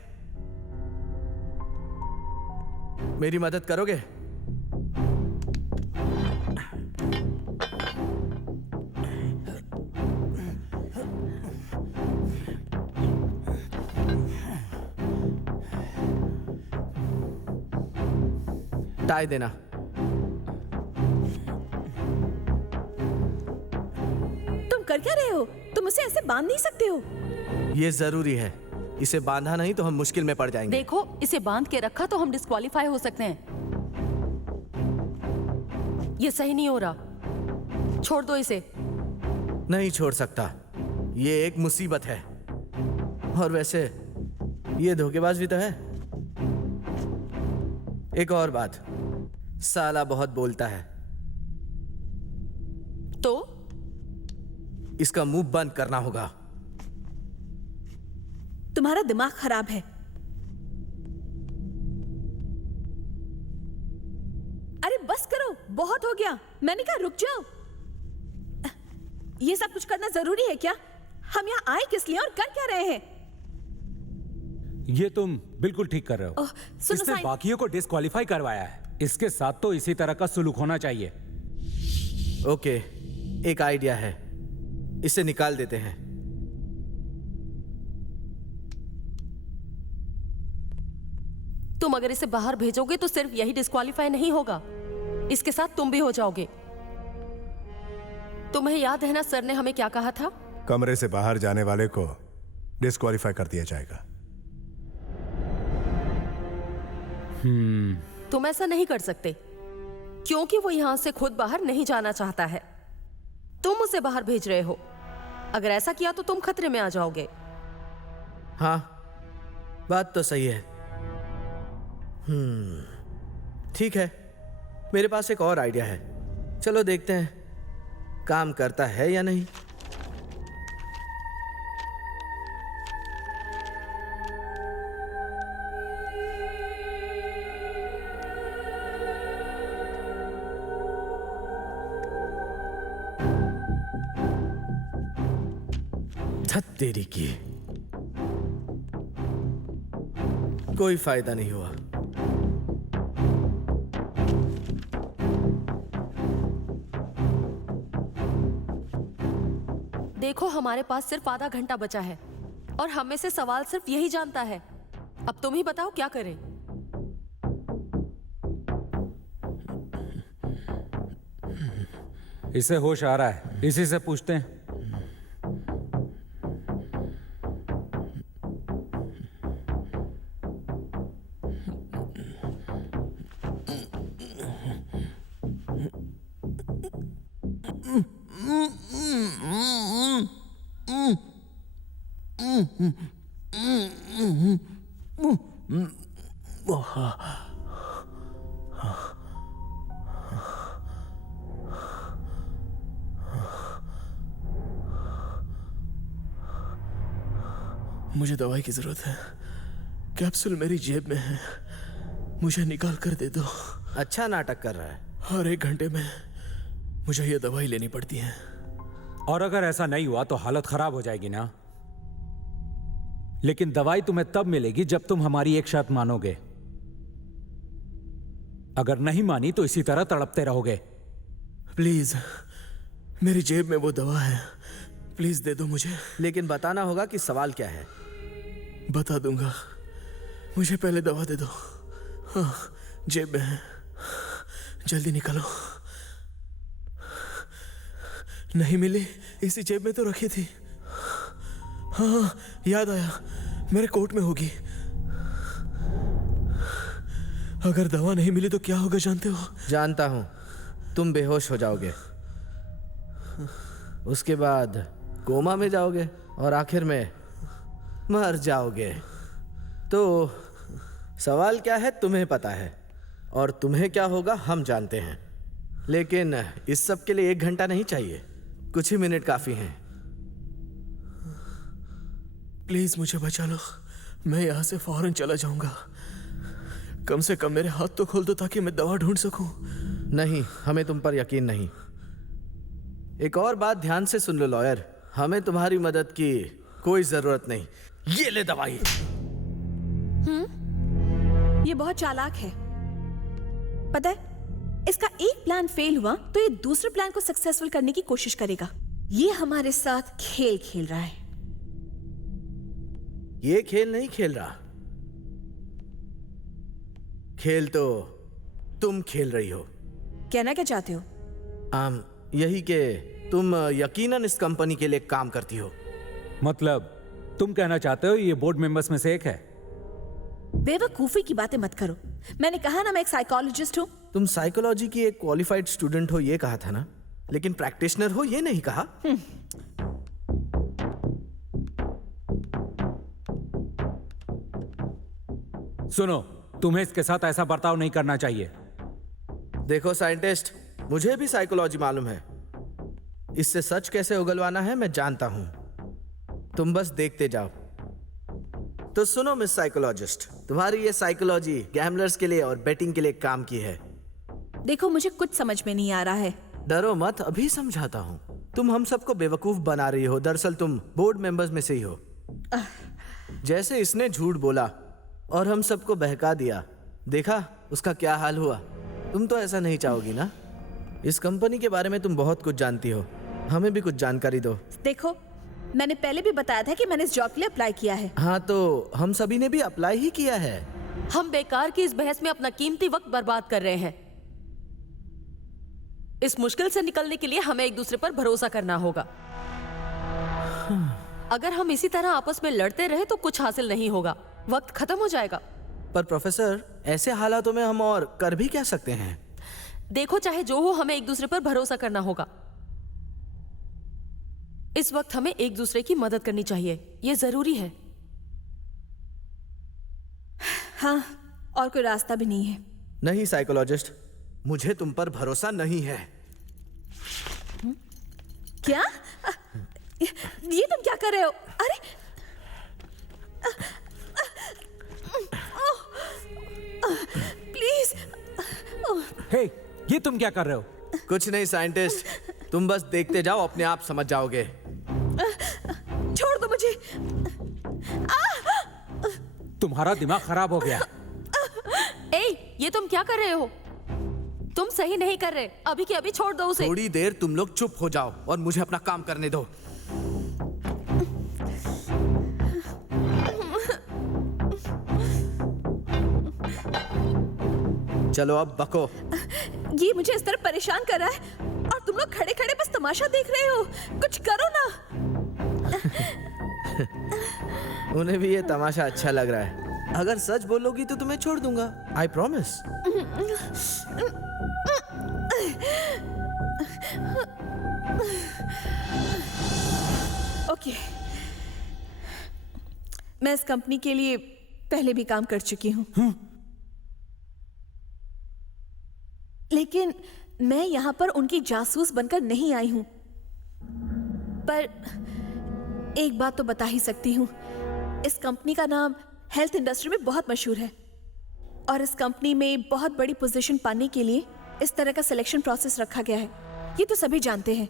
मेरी मदद करोगे? टाई देना। तुम कर क्या रहे हो? तुम उसे ऐसे बांध नहीं सकते हो। ये जरूरी है। इसे बांधा नहीं तो हम मुश्किल में पड़ जाएंगे। देखो, इसे बांध के रखा तो हम डिस्क्वालीफाई हो सकते हैं। ये सही नहीं हो रहा, छोड़ दो इसे। नहीं छोड़ सकता, ये एक मुसीबत है। और वैसे ये धोखेबाज भी तो है। एक और बात, साला बहुत बोलता है, तो इसका मुंह बंद करना होगा। तुम्हारा दिमाग खराब है। अरे बस करो, बहुत हो गया। मैंने कहा रुक जाओ। ये सब कुछ करना जरूरी है क्या? हम यहाँ आए किस लिए और कर क्या रहे हैं? ये तुम बिल्कुल ठीक कर रहे हो। सुनो इसने साईं। बाकियों को डिस्क्वालीफाई करवाया है, इसके साथ तो इसी तरह का सुलूक होना चाहिए। ओके, एक आइडिया है, इसे निकाल देते हैं। तुम अगर इसे बाहर भेजोगे तो सिर्फ यही डिस्क्वालीफाई नहीं होगा, इसके साथ तुम भी हो जाओगे। तुम्हें याद है ना सर ने हमें क्या कहा था? कमरे से बाहर जाने वाले को डिस्क्वालीफाई कर दिया जाएगा। तुम ऐसा नहीं कर सकते, क्योंकि वो यहां से खुद बाहर नहीं जाना चाहता है। तुम उसे बाहर भेज रहे हो। अगर ऐसा किया तो तुम खतरे में आ जाओगे। हाँ, बात तो सही है। ठीक है, मेरे पास एक और आइडिया है। चलो देखते हैं काम करता है या नहीं। धत तेरी की, कोई फायदा नहीं हुआ। देखो, हमारे पास सिर्फ आधा घंटा बचा है और हम में से सवाल सिर्फ यही जानता है। अब तुम ही बताओ क्या करें। इसे होश आ रहा है, इसी से पूछते हैं। मुझे दवाई की जरूरत है। कैप्सूल मेरी जेब में है, मुझे निकाल कर दे दो। अच्छा नाटक कर रहा है। हर 1 घंटे में मुझे ये दवाई लेनी पड़ती है। और अगर ऐसा नहीं हुआ तो हालत खराब हो जाएगी ना। लेकिन दवाई तुम्हें तब मिलेगी जब तुम हमारी एक शर्त मानोगे। अगर नहीं मानी तो इसी तरह तड़पते रहोगे। प्लीज, मेरी जेब में वो दवा है, प्लीज दे दो मुझे। लेकिन बताना होगा कि सवाल क्या है। बता दूंगा, मुझे पहले दवा दे दो। हाँ, जेब में है, जल्दी निकालो। नहीं मिली, इसी जेब में तो रखी थी। हाँ, याद आया, मेरे कोट में होगी। अगर दवा नहीं मिली तो क्या होगा जानते हो? जानता हूं, तुम बेहोश हो जाओगे, उसके बाद कोमा में जाओगे और आखिर में मर जाओगे। तो सवाल क्या है तुम्हें पता है, और तुम्हें क्या होगा हम जानते हैं। लेकिन इस सब के लिए 1 घंटा नहीं चाहिए, कुछ ही मिनट काफी हैं। प्लीज मुझे बचा लो, मैं यहां से फौरन चला जाऊंगा। कम से कम मेरे हाथ तो खोल दो ताकि मैं दवा ढूंढ सकूं। नहीं, हमें तुम पर यकीन नहीं। एक और बात ध्यान से सुन लो लॉयर, हमें तुम्हारी मदद की कोई जरूरत नहीं। ये ले दवाई। ये बहुत चालाक है। पता है, इसका एक प्लान फेल हुआ तो ये दूसरे प्लान को सक्सेसफुल करने की कोशिश करेगा। ये हमारे साथ खेल खेल रहा है। ये खेल नहीं खेल रहा, खेल तो तुम खेल रही हो। कहना क्या चाहते हो? यही कि तुम यकीनन इस कंपनी के लिए काम करती हो। मतलब तुम कहना चाहते हो ये बोर्ड मेंबर्स में से एक है? बेवकूफी की बातें मत करो। मैंने कहा ना मैं एक साइकोलॉजिस्ट हूँ। तुम साइकोलॉजी की एक क्वालिफाइड स्टूडेंट हो ये कहा था ना, लेकिन प्रैक्टिशनर हो ये नहीं कहा। सुनो, तुम्हें इसके साथ ऐसा बर्ताव नहीं करना चाहिए। देखो साइंटिस्ट, मुझे भी साइकोलॉजी मालूम है। इससे सच कैसे उगलवाना है मैं जानता हूं। तुम बस देखते जाओ। तो सुनो मिस साइकोलॉजिस्ट, तुम्हारी ये साइकोलॉजी गैम्बलर्स के लिए और बेटिंग के लिए काम की है। देखो मुझे कुछ समझ में नहीं आ रहा है। डरो मत, अभी समझाता हूं। तुम हम सबको बेवकूफ बना रही हो। दरअसल तुम बोर्ड मेंबर्स में से ही हो। जैसे इसने झूठ बोला और हम सबको बहका दिया, देखा उसका क्या हाल हुआ। तुम तो ऐसा नहीं चाहोगी ना? इस कंपनी के बारे में तुम बहुत कुछ जानती हो, हमें भी कुछ जानकारी दो। देखो मैंने पहले भी बताया था कि मैंने इस जॉब के लिए अप्लाई किया है। हाँ तो हम सभी ने भी अप्लाई ही किया है। हम बेकार की इस बहस में अपना कीमती वक्त बर्बाद कर रहे हैं। इस मुश्किल से निकलने के लिए हमें एक दूसरे पर भरोसा करना होगा। अगर हम इसी तरह आपस में लड़ते रहे तो कुछ हासिल नहीं होगा, वक्त खत्म हो जाएगा। पर प्रोफेसर, ऐसे हालातों में हम और कर भी क्या सकते हैं? देखो चाहे जो हो, हमें एक दूसरे पर भरोसा करना होगा। इस वक्त हमें एक दूसरे की मदद करनी चाहिए, यह जरूरी है। हाँ, और कोई रास्ता भी नहीं है। नहीं साइकोलॉजिस्ट, मुझे तुम पर भरोसा नहीं है। क्या? ये तुम क्या कर रहे हो? अरे प्लीज। हे, ये तुम क्या कर रहे हो? कुछ नहीं साइंटिस्ट, तुम बस देखते जाओ, अपने आप समझ जाओगे। छोड़ दो मुझे। तुम्हारा दिमाग खराब हो गया। ए, ये तुम क्या कर रहे हो? तुम सही नहीं कर रहे। अभी के अभी छोड़ दो उसे। थोड़ी देर तुम लोग चुप हो जाओ और मुझे अपना काम करने दो। चलो अब बको। ये मुझे इस तरह परेशान कर रहा है और तुम लोग खड़े खड़े बस तमाशा देख रहे हो। कुछ करो ना। उन्हें भी ये तमाशा अच्छा लग रहा है। अगर सच बोलोगी तो तुम्हें छोड़ दूंगा, आई प्रॉमिस। ओके, मैं इस कंपनी के लिए पहले भी काम कर चुकी हूं। लेकिन मैं यहां पर उनकी जासूस बनकर नहीं आई हूं। पर एक बात तो बता ही सकती हूं, इस कंपनी का नाम हेल्थ इंडस्ट्री में बहुत मशहूर है और इस कंपनी में बहुत बड़ी पोजीशन पाने के लिए इस तरह का सिलेक्शन प्रोसेस रखा गया है। ये तो सभी जानते हैं।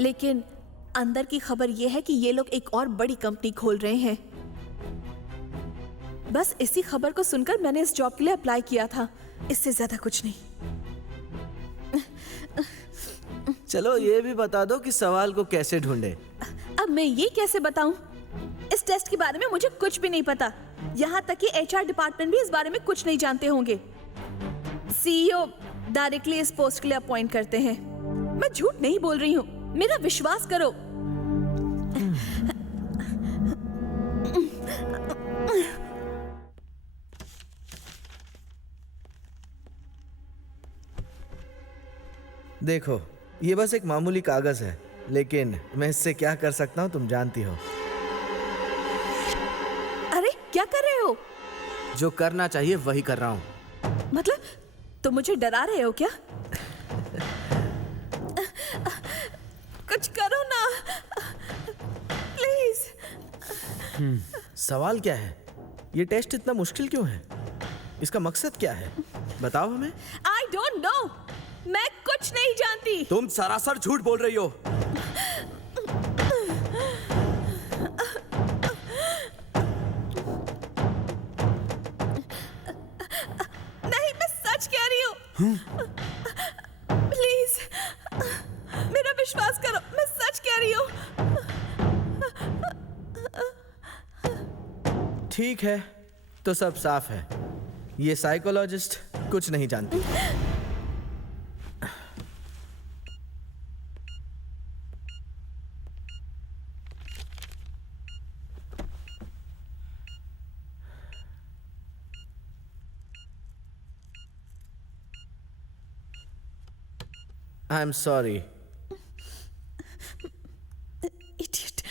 लेकिन अंदर की खबर यह है कि ये लोग एक और बड़ी कंपनी खोल रहे हैं। बस इसी खबर को सुनकर मैंने इस जॉब के लिए अप्लाई किया था, इससे ज्यादा कुछ नहीं। चलो ये भी बता दो कि सवाल को कैसे ढूंढे। अब मैं ये कैसे बताऊं? इस टेस्ट के बारे में मुझे कुछ भी नहीं पता। यहाँ तक कि एचआर डिपार्टमेंट भी इस बारे में कुछ नहीं जानते होंगे। सीईओ डायरेक्टली इस पोस्ट के लिए अपॉइंट करते हैं। मैं झूठ नहीं बोल रही हूँ, मेरा विश्वास करो। देखो, ये बस एक मामूली कागज है, लेकिन मैं इससे क्या कर सकता हूँ तुम जानती हो। अरे क्या कर रहे हो? जो करना चाहिए वही कर रहा हूँ। मतलब तुम मुझे डरा रहे हो क्या? कुछ करो ना प्लीज। सवाल क्या है? ये टेस्ट इतना मुश्किल क्यों है? इसका मकसद क्या है? बताओ हमें। आई डोंट नो, मैं कुछ नहीं जानती। तुम सरासर झूठ बोल रही हो। नहीं, मैं सच कह रही हूँ। प्लीज मेरा विश्वास करो, मैं सच कह रही हूँ। ठीक है, तो सब साफ है। ये साइकोलॉजिस्ट कुछ नहीं जानती। I am sorry. Idiot.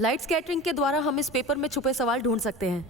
Light scattering के द्वारा हम इस पेपर में छुपे सवाल ढूंढ सकते हैं।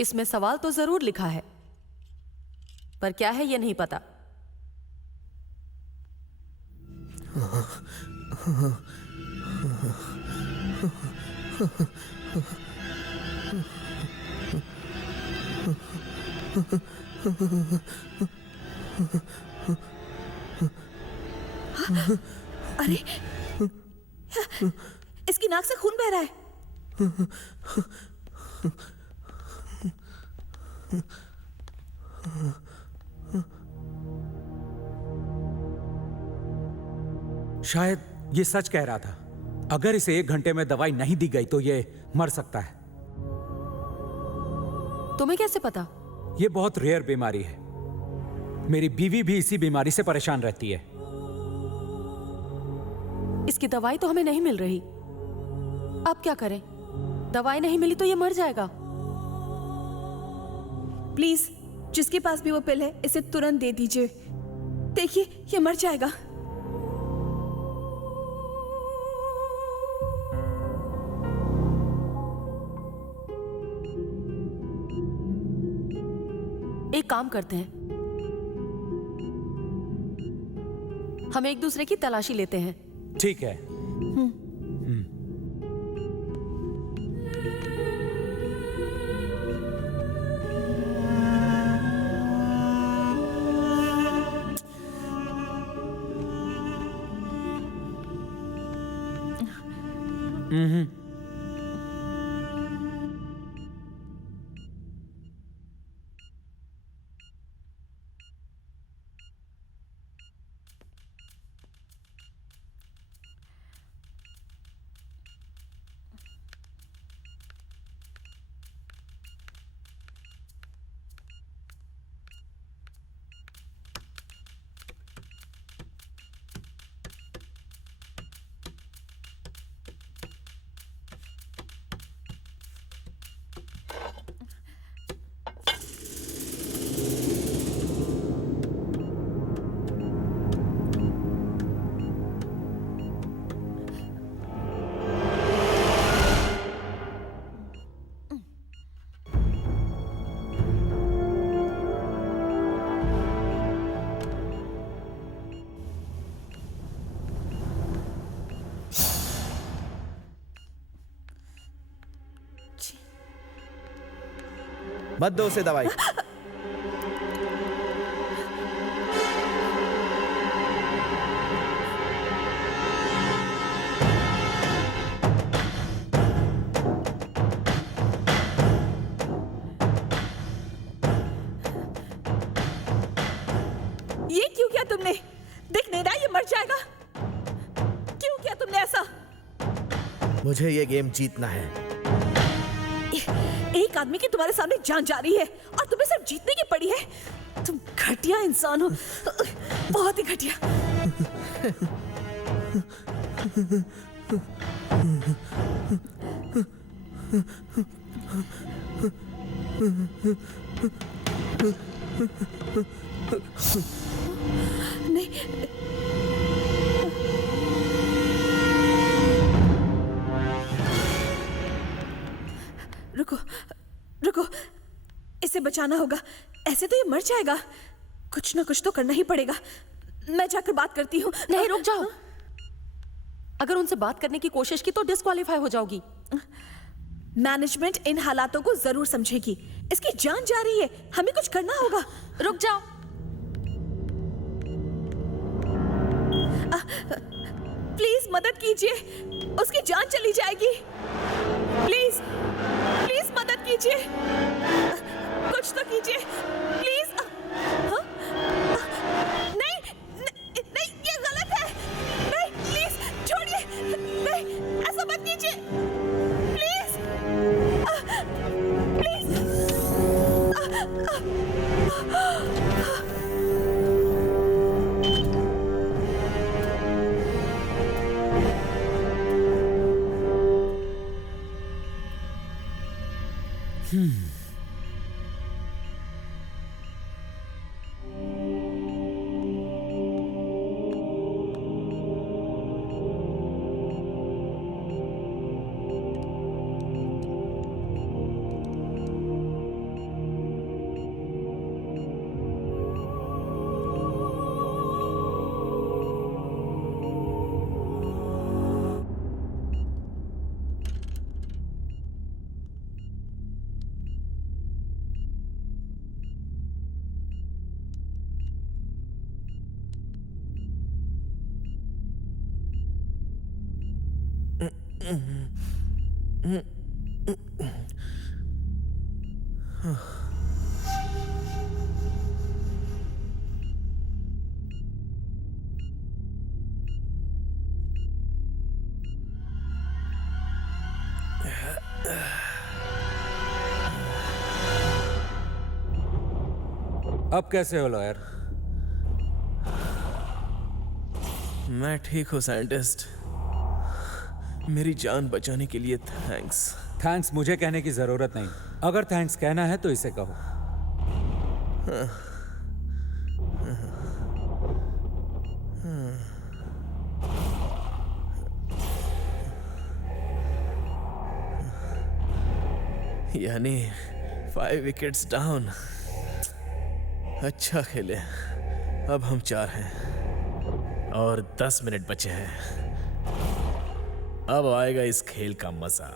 इसमें सवाल तो जरूर लिखा है, पर क्या है ये नहीं पता। अरे, इसकी नाक से खून बह रहा है। शायद ये सच कह रहा था। अगर इसे 1 घंटे में दवाई नहीं दी गई तो ये मर सकता है। तुम्हें कैसे पता? ये बहुत रेयर बीमारी है। मेरी बीवी भी इसी बीमारी से परेशान रहती है। इसकी दवाई तो हमें नहीं मिल रही। अब क्या करें? दवाई नहीं मिली तो ये मर जाएगा। प्लीज, जिसके पास भी वो पिल है इसे तुरंत दे दीजिए। देखिए, ये मर जाएगा। एक काम करते हैं, हम एक दूसरे की तलाशी लेते हैं। ठीक है। मत दो उसे दवाई। ये क्यों किया तुमने? देख नहीं रहा ये मर जाएगा। क्यों किया तुमने ऐसा? मुझे ये गेम जीतना है। एक आदमी की तुम्हारे सामने जान जा रही है और तुम्हें सिर्फ जीतने की पड़ी है। तुम घटिया इंसान हो, बहुत ही घटिया। नहीं, रुको रुको, इसे बचाना होगा। ऐसे तो ये मर जाएगा। कुछ ना कुछ तो करना ही पड़ेगा। मैं जाकर बात करती हूँ। नहीं, रुक जाओ। अगर उनसे बात करने की कोशिश की तो डिस्क्वालीफाई हो जाओगी। मैनेजमेंट इन हालातों को जरूर समझेगी। इसकी जान जा रही है, हमें कुछ करना होगा। रुक जाओ। प्लीज मदद कीजिए, उसकी जान चली जाएगी। प्लीज प्लीज मदद कीजिए, कुछ तो कीजिए प्लीज। हाँ? नहीं नहीं, ये गलत है। नहीं प्लीज छोड़िए, नहीं ऐसा मत कीजिए प्लीज प्लीज। अब कैसे हो लॉयर? मैं ठीक हूँ साइंटिस्ट। मेरी जान बचाने के लिए थैंक्स। थैंक्स मुझे कहने की जरूरत नहीं। अगर थैंक्स कहना है तो इसे कहो। यानी 5 विकेट्स डाउन। अच्छा खेले। अब हम 4 हैं और 10 मिनट बचे हैं। अब आएगा इस खेल का मजा।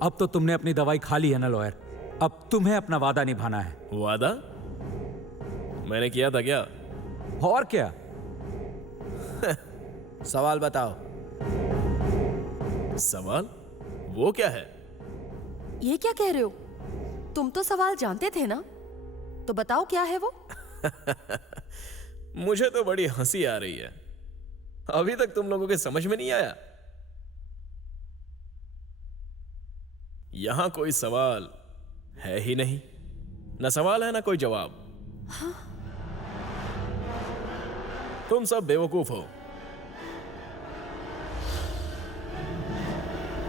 अब तो तुमने अपनी दवाई खा ली है ना लॉयर? अब तुम्हें अपना वादा निभाना है। वादा? मैंने किया था क्या? और क्या? सवाल बताओ। सवाल? वो क्या है? ये क्या कह रहे हो? तुम तो सवाल जानते थे ना, तो बताओ क्या है वो? मुझे तो बड़ी हंसी आ रही है। अभी तक तुम लोगों के समझ में नहीं आया। यहां कोई सवाल है ही नहीं। ना सवाल है ना कोई जवाब। हाँ? तुम सब बेवकूफ हो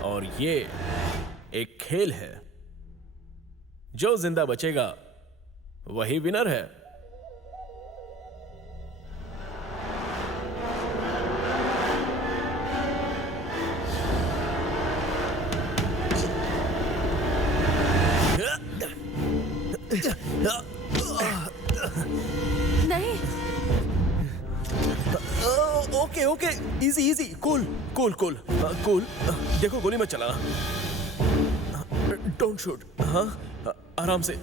और ये एक खेल है। जो जिंदा बचेगा वही विनर है। Okay, easy easy, cool cool cool cool. देखो गोली मत चलाना, डोंट शूट। हाँ, आराम से,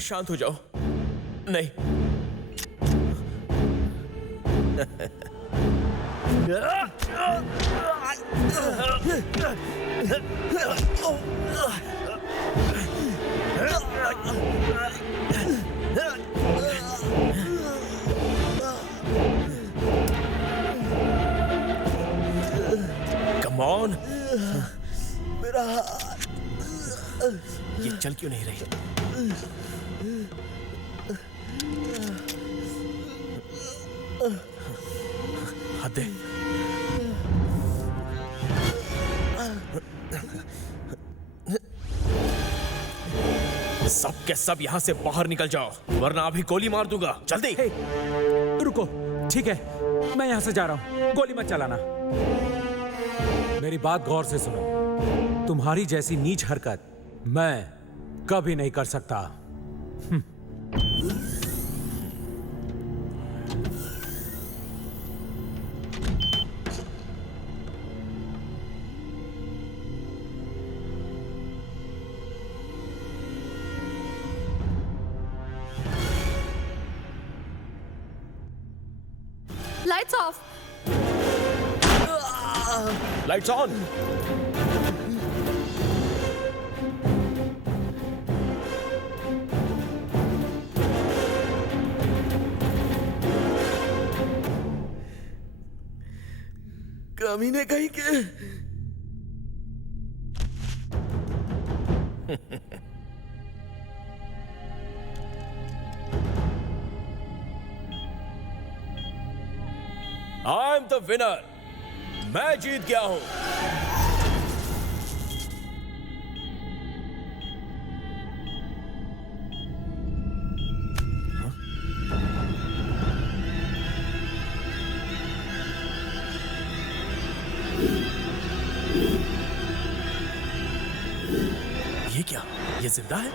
शांत हो जाओ। नहीं। Come on. मेरा हाथ। ये चल क्यों नहीं रही? हाथ दे। सब के सब यहां से बाहर निकल जाओ, वरना अभी गोली मार दूंगा। जल्दी। हे, रुको, ठीक है, मैं यहां से जा रहा हूं, गोली मत चलाना। मेरी बात गौर से सुनो, तुम्हारी जैसी नीच हरकत मैं कभी नहीं कर सकता। Lights off. Lights on. कमीने कहीं के। आई एम द विनर, मैं जीत गया हूं। ये क्या? ये जिंदा है?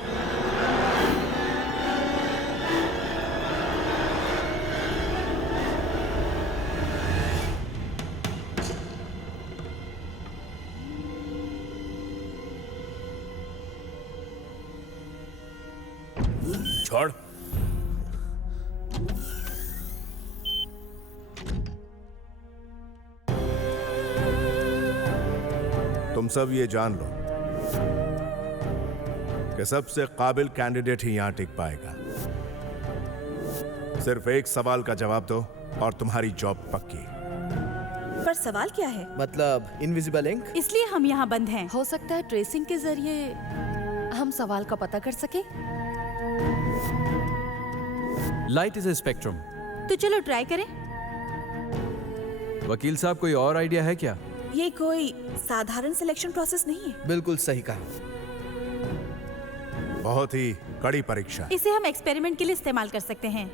छोड़। तुम सब ये जान लो कि सबसे काबिल कैंडिडेट ही यहां टिक पाएगा। सिर्फ एक सवाल का जवाब दो और तुम्हारी जॉब पक्की। पर सवाल क्या है? मतलब इनविजिबल इंक? इसलिए हम यहाँ बंद हैं। हो सकता है ट्रेसिंग के जरिए हम सवाल का पता कर सके। Light is a spectrum. तो चलो ट्राई करें। वकील साहब, कोई और आइडिया है क्या? ये कोई साधारण सिलेक्शन प्रोसेस नहीं है। बिल्कुल सही कहा। बहुत ही कड़ी परीक्षा है। इसे हम एक्सपेरिमेंट के लिए इस्तेमाल कर सकते हैं।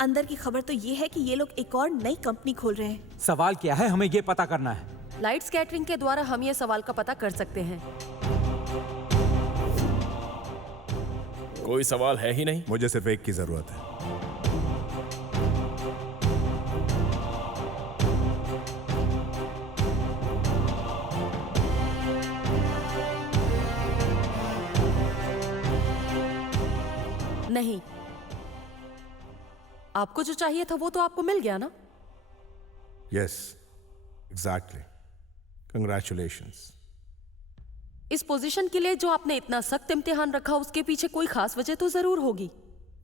अंदर की खबर तो ये है कि ये लोग एक और नई कंपनी खोल रहे हैं। सवाल क्या है, हमें ये पता करना है। लाइट स्कैटरिंग के द्वारा हम ये सवाल का पता कर सकते हैं। कोई सवाल है ही नहीं। मुझे सिर्फ एक की जरूरत है। नहीं, आपको जो चाहिए था वो तो आपको मिल गया ना? Yes, exactly. कंग्रेचुलेशंस। इस पोजीशन के लिए जो आपने इतना सख्त इम्तिहान रखा, उसके पीछे कोई खास वजह तो जरूर होगी।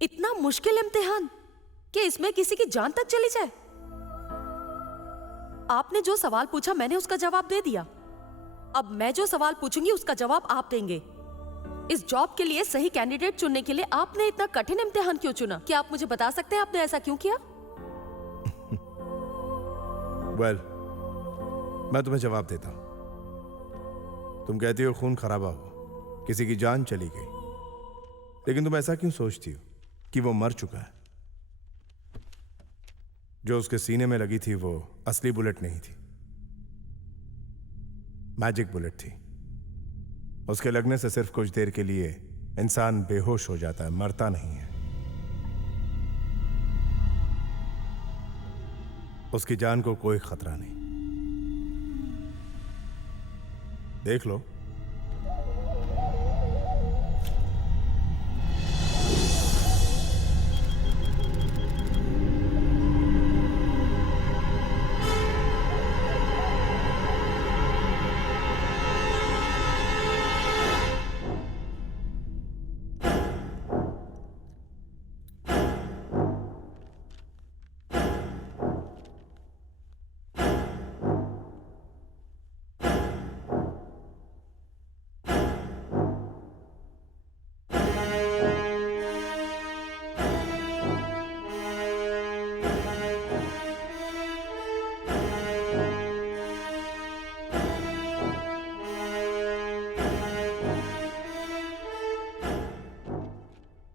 इतना मुश्किल इम्तिहान कि इसमें किसी की जान तक चली जाए। आपने जो सवाल पूछा मैंने उसका जवाब दे दिया। अब मैं जो सवाल पूछूंगी उसका जवाब आप देंगे। इस जॉब के लिए सही कैंडिडेट चुनने के लिए आपने इतना कठिन इम्तिहान क्यों चुना? क्या आप मुझे बता सकते हैं आपने ऐसा क्यों किया? वेल, मैं तुम्हें जवाब देता हूं। तुम कहती हो खून खराबा हो, किसी की जान चली गई, लेकिन तुम ऐसा क्यों सोचती हो कि वो मर चुका है? जो उसके सीने में लगी थी वो असली बुलेट नहीं थी, मैजिक बुलेट थी। उसके लगने से सिर्फ कुछ देर के लिए इंसान बेहोश हो जाता है, मरता नहीं है। उसकी जान को कोई खतरा नहीं। देख लो।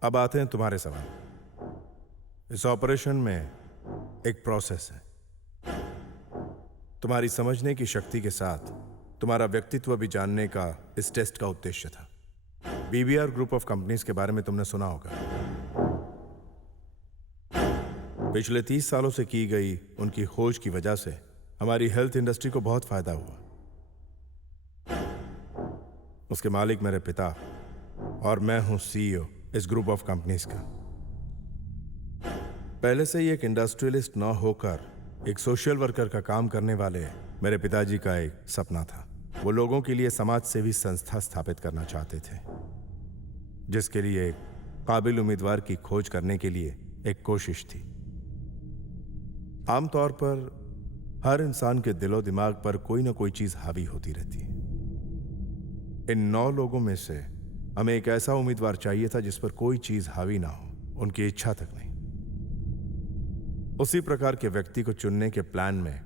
अब आते हैं तुम्हारे सवाल। इस ऑपरेशन में एक प्रोसेस है। तुम्हारी समझने की शक्ति के साथ तुम्हारा व्यक्तित्व भी जानने का इस टेस्ट का उद्देश्य था। बीबीआर ग्रुप ऑफ कंपनीज के बारे में तुमने सुना होगा। पिछले 30 सालों से की गई उनकी खोज की वजह से हमारी हेल्थ इंडस्ट्री को बहुत फायदा हुआ। उसके मालिक मेरे पिता और मैं हूं सीईओ इस ग्रुप ऑफ कंपनीज का। पहले से ही एक इंडस्ट्रियलिस्ट न होकर एक सोशल वर्कर का काम करने वाले मेरे पिताजी का एक सपना था। वो लोगों के लिए समाज सेवी संस्था स्थापित करना चाहते थे, जिसके लिए एक काबिल उम्मीदवार की खोज करने के लिए एक कोशिश थी। आमतौर पर हर इंसान के दिलो दिमाग पर कोई ना कोई चीज हावी होती रहती है। इन 9 लोगों में से हमें एक ऐसा उम्मीदवार चाहिए था जिस पर कोई चीज हावी ना हो, उनकी इच्छा तक नहीं। उसी प्रकार के व्यक्ति को चुनने के प्लान में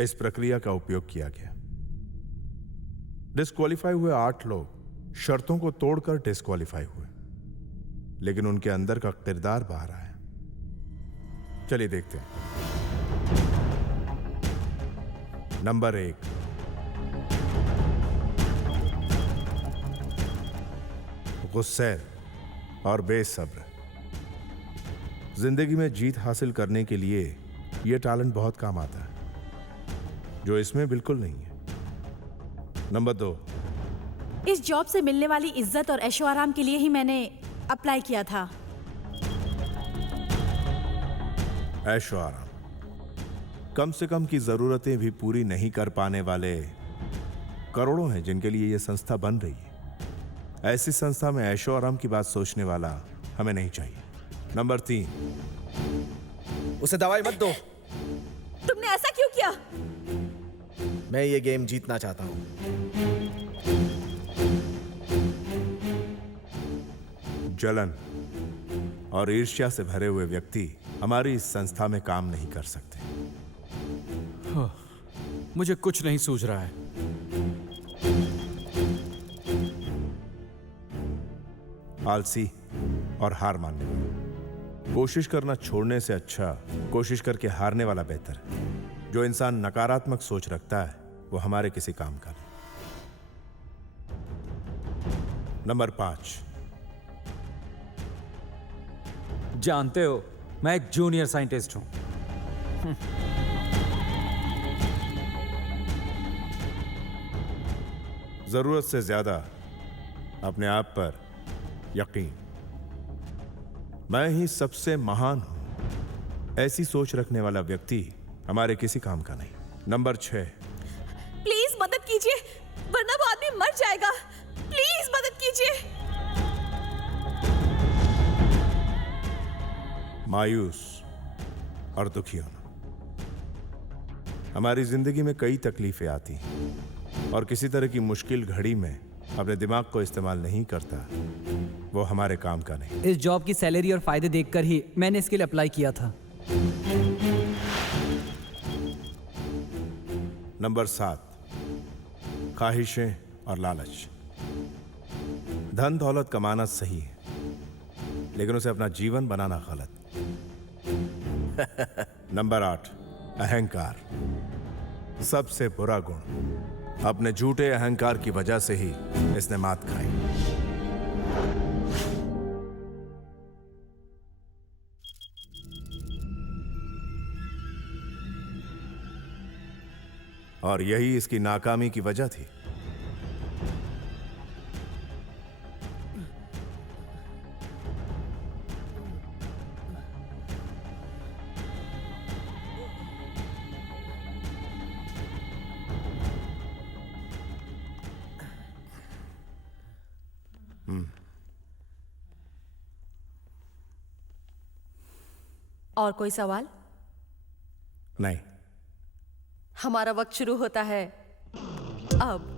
इस प्रक्रिया का उपयोग किया गया। डिस्क्वालीफाई हुए 8 लोग शर्तों को तोड़कर डिस्क्वालीफाई हुए, लेकिन उनके अंदर का किरदार बाहर आया। चलिए देखते हैं। नंबर 1, गुस्सैल और बेसब्र। जिंदगी में जीत हासिल करने के लिए यह टैलेंट बहुत काम आता है, जो इसमें बिल्कुल नहीं है। नंबर 2, इस जॉब से मिलने वाली इज्जत और ऐशो आराम के लिए ही मैंने अप्लाई किया था। ऐशो आराम, कम से कम की जरूरतें भी पूरी नहीं कर पाने वाले करोड़ों हैं जिनके लिए यह संस्था बन रही है। ऐसी संस्था में ऐशो आराम की बात सोचने वाला हमें नहीं चाहिए। नंबर 3, उसे दवाई मत दो। तुमने ऐसा क्यों किया? मैं ये गेम जीतना चाहता हूं। जलन और ईर्ष्या से भरे हुए व्यक्ति हमारी इस संस्था में काम नहीं कर सकते। मुझे कुछ नहीं सूझ रहा है। आलसी और हार मानने वाला। कोशिश करना छोड़ने से अच्छा कोशिश करके हारने वाला बेहतर है। जो इंसान नकारात्मक सोच रखता है वो हमारे किसी काम का नहीं। नंबर 5, जानते हो, मैं एक जूनियर साइंटिस्ट हूं। जरूरत से ज्यादा अपने आप पर यकीन। मैं ही सबसे महान हूं, ऐसी सोच रखने वाला व्यक्ति हमारे किसी काम का नहीं। नंबर 6, प्लीज मदद कीजिए, वरना वो आदमी मर जाएगा। प्लीज मदद कीजिए। मायूस और दुखी होना। हमारी जिंदगी में कई तकलीफें आती हैं और किसी तरह की मुश्किल घड़ी में अपने दिमाग को इस्तेमाल नहीं करता, वो हमारे काम का नहीं। इस जॉब की सैलरी और फायदे देखकर ही मैंने इसके लिए अप्लाई किया था। नंबर 7, ख्वाहिशें और लालच। धन दौलत कमाना सही है, लेकिन उसे अपना जीवन बनाना गलत। नंबर 8, अहंकार। सबसे बुरा गुण। अपने झूठे अहंकार की वजह से ही इसने मात खाई। और यही इसकी नाकामी की वजह थी। और कोई सवाल? नहीं। हमारा वक्त शुरू होता है अब।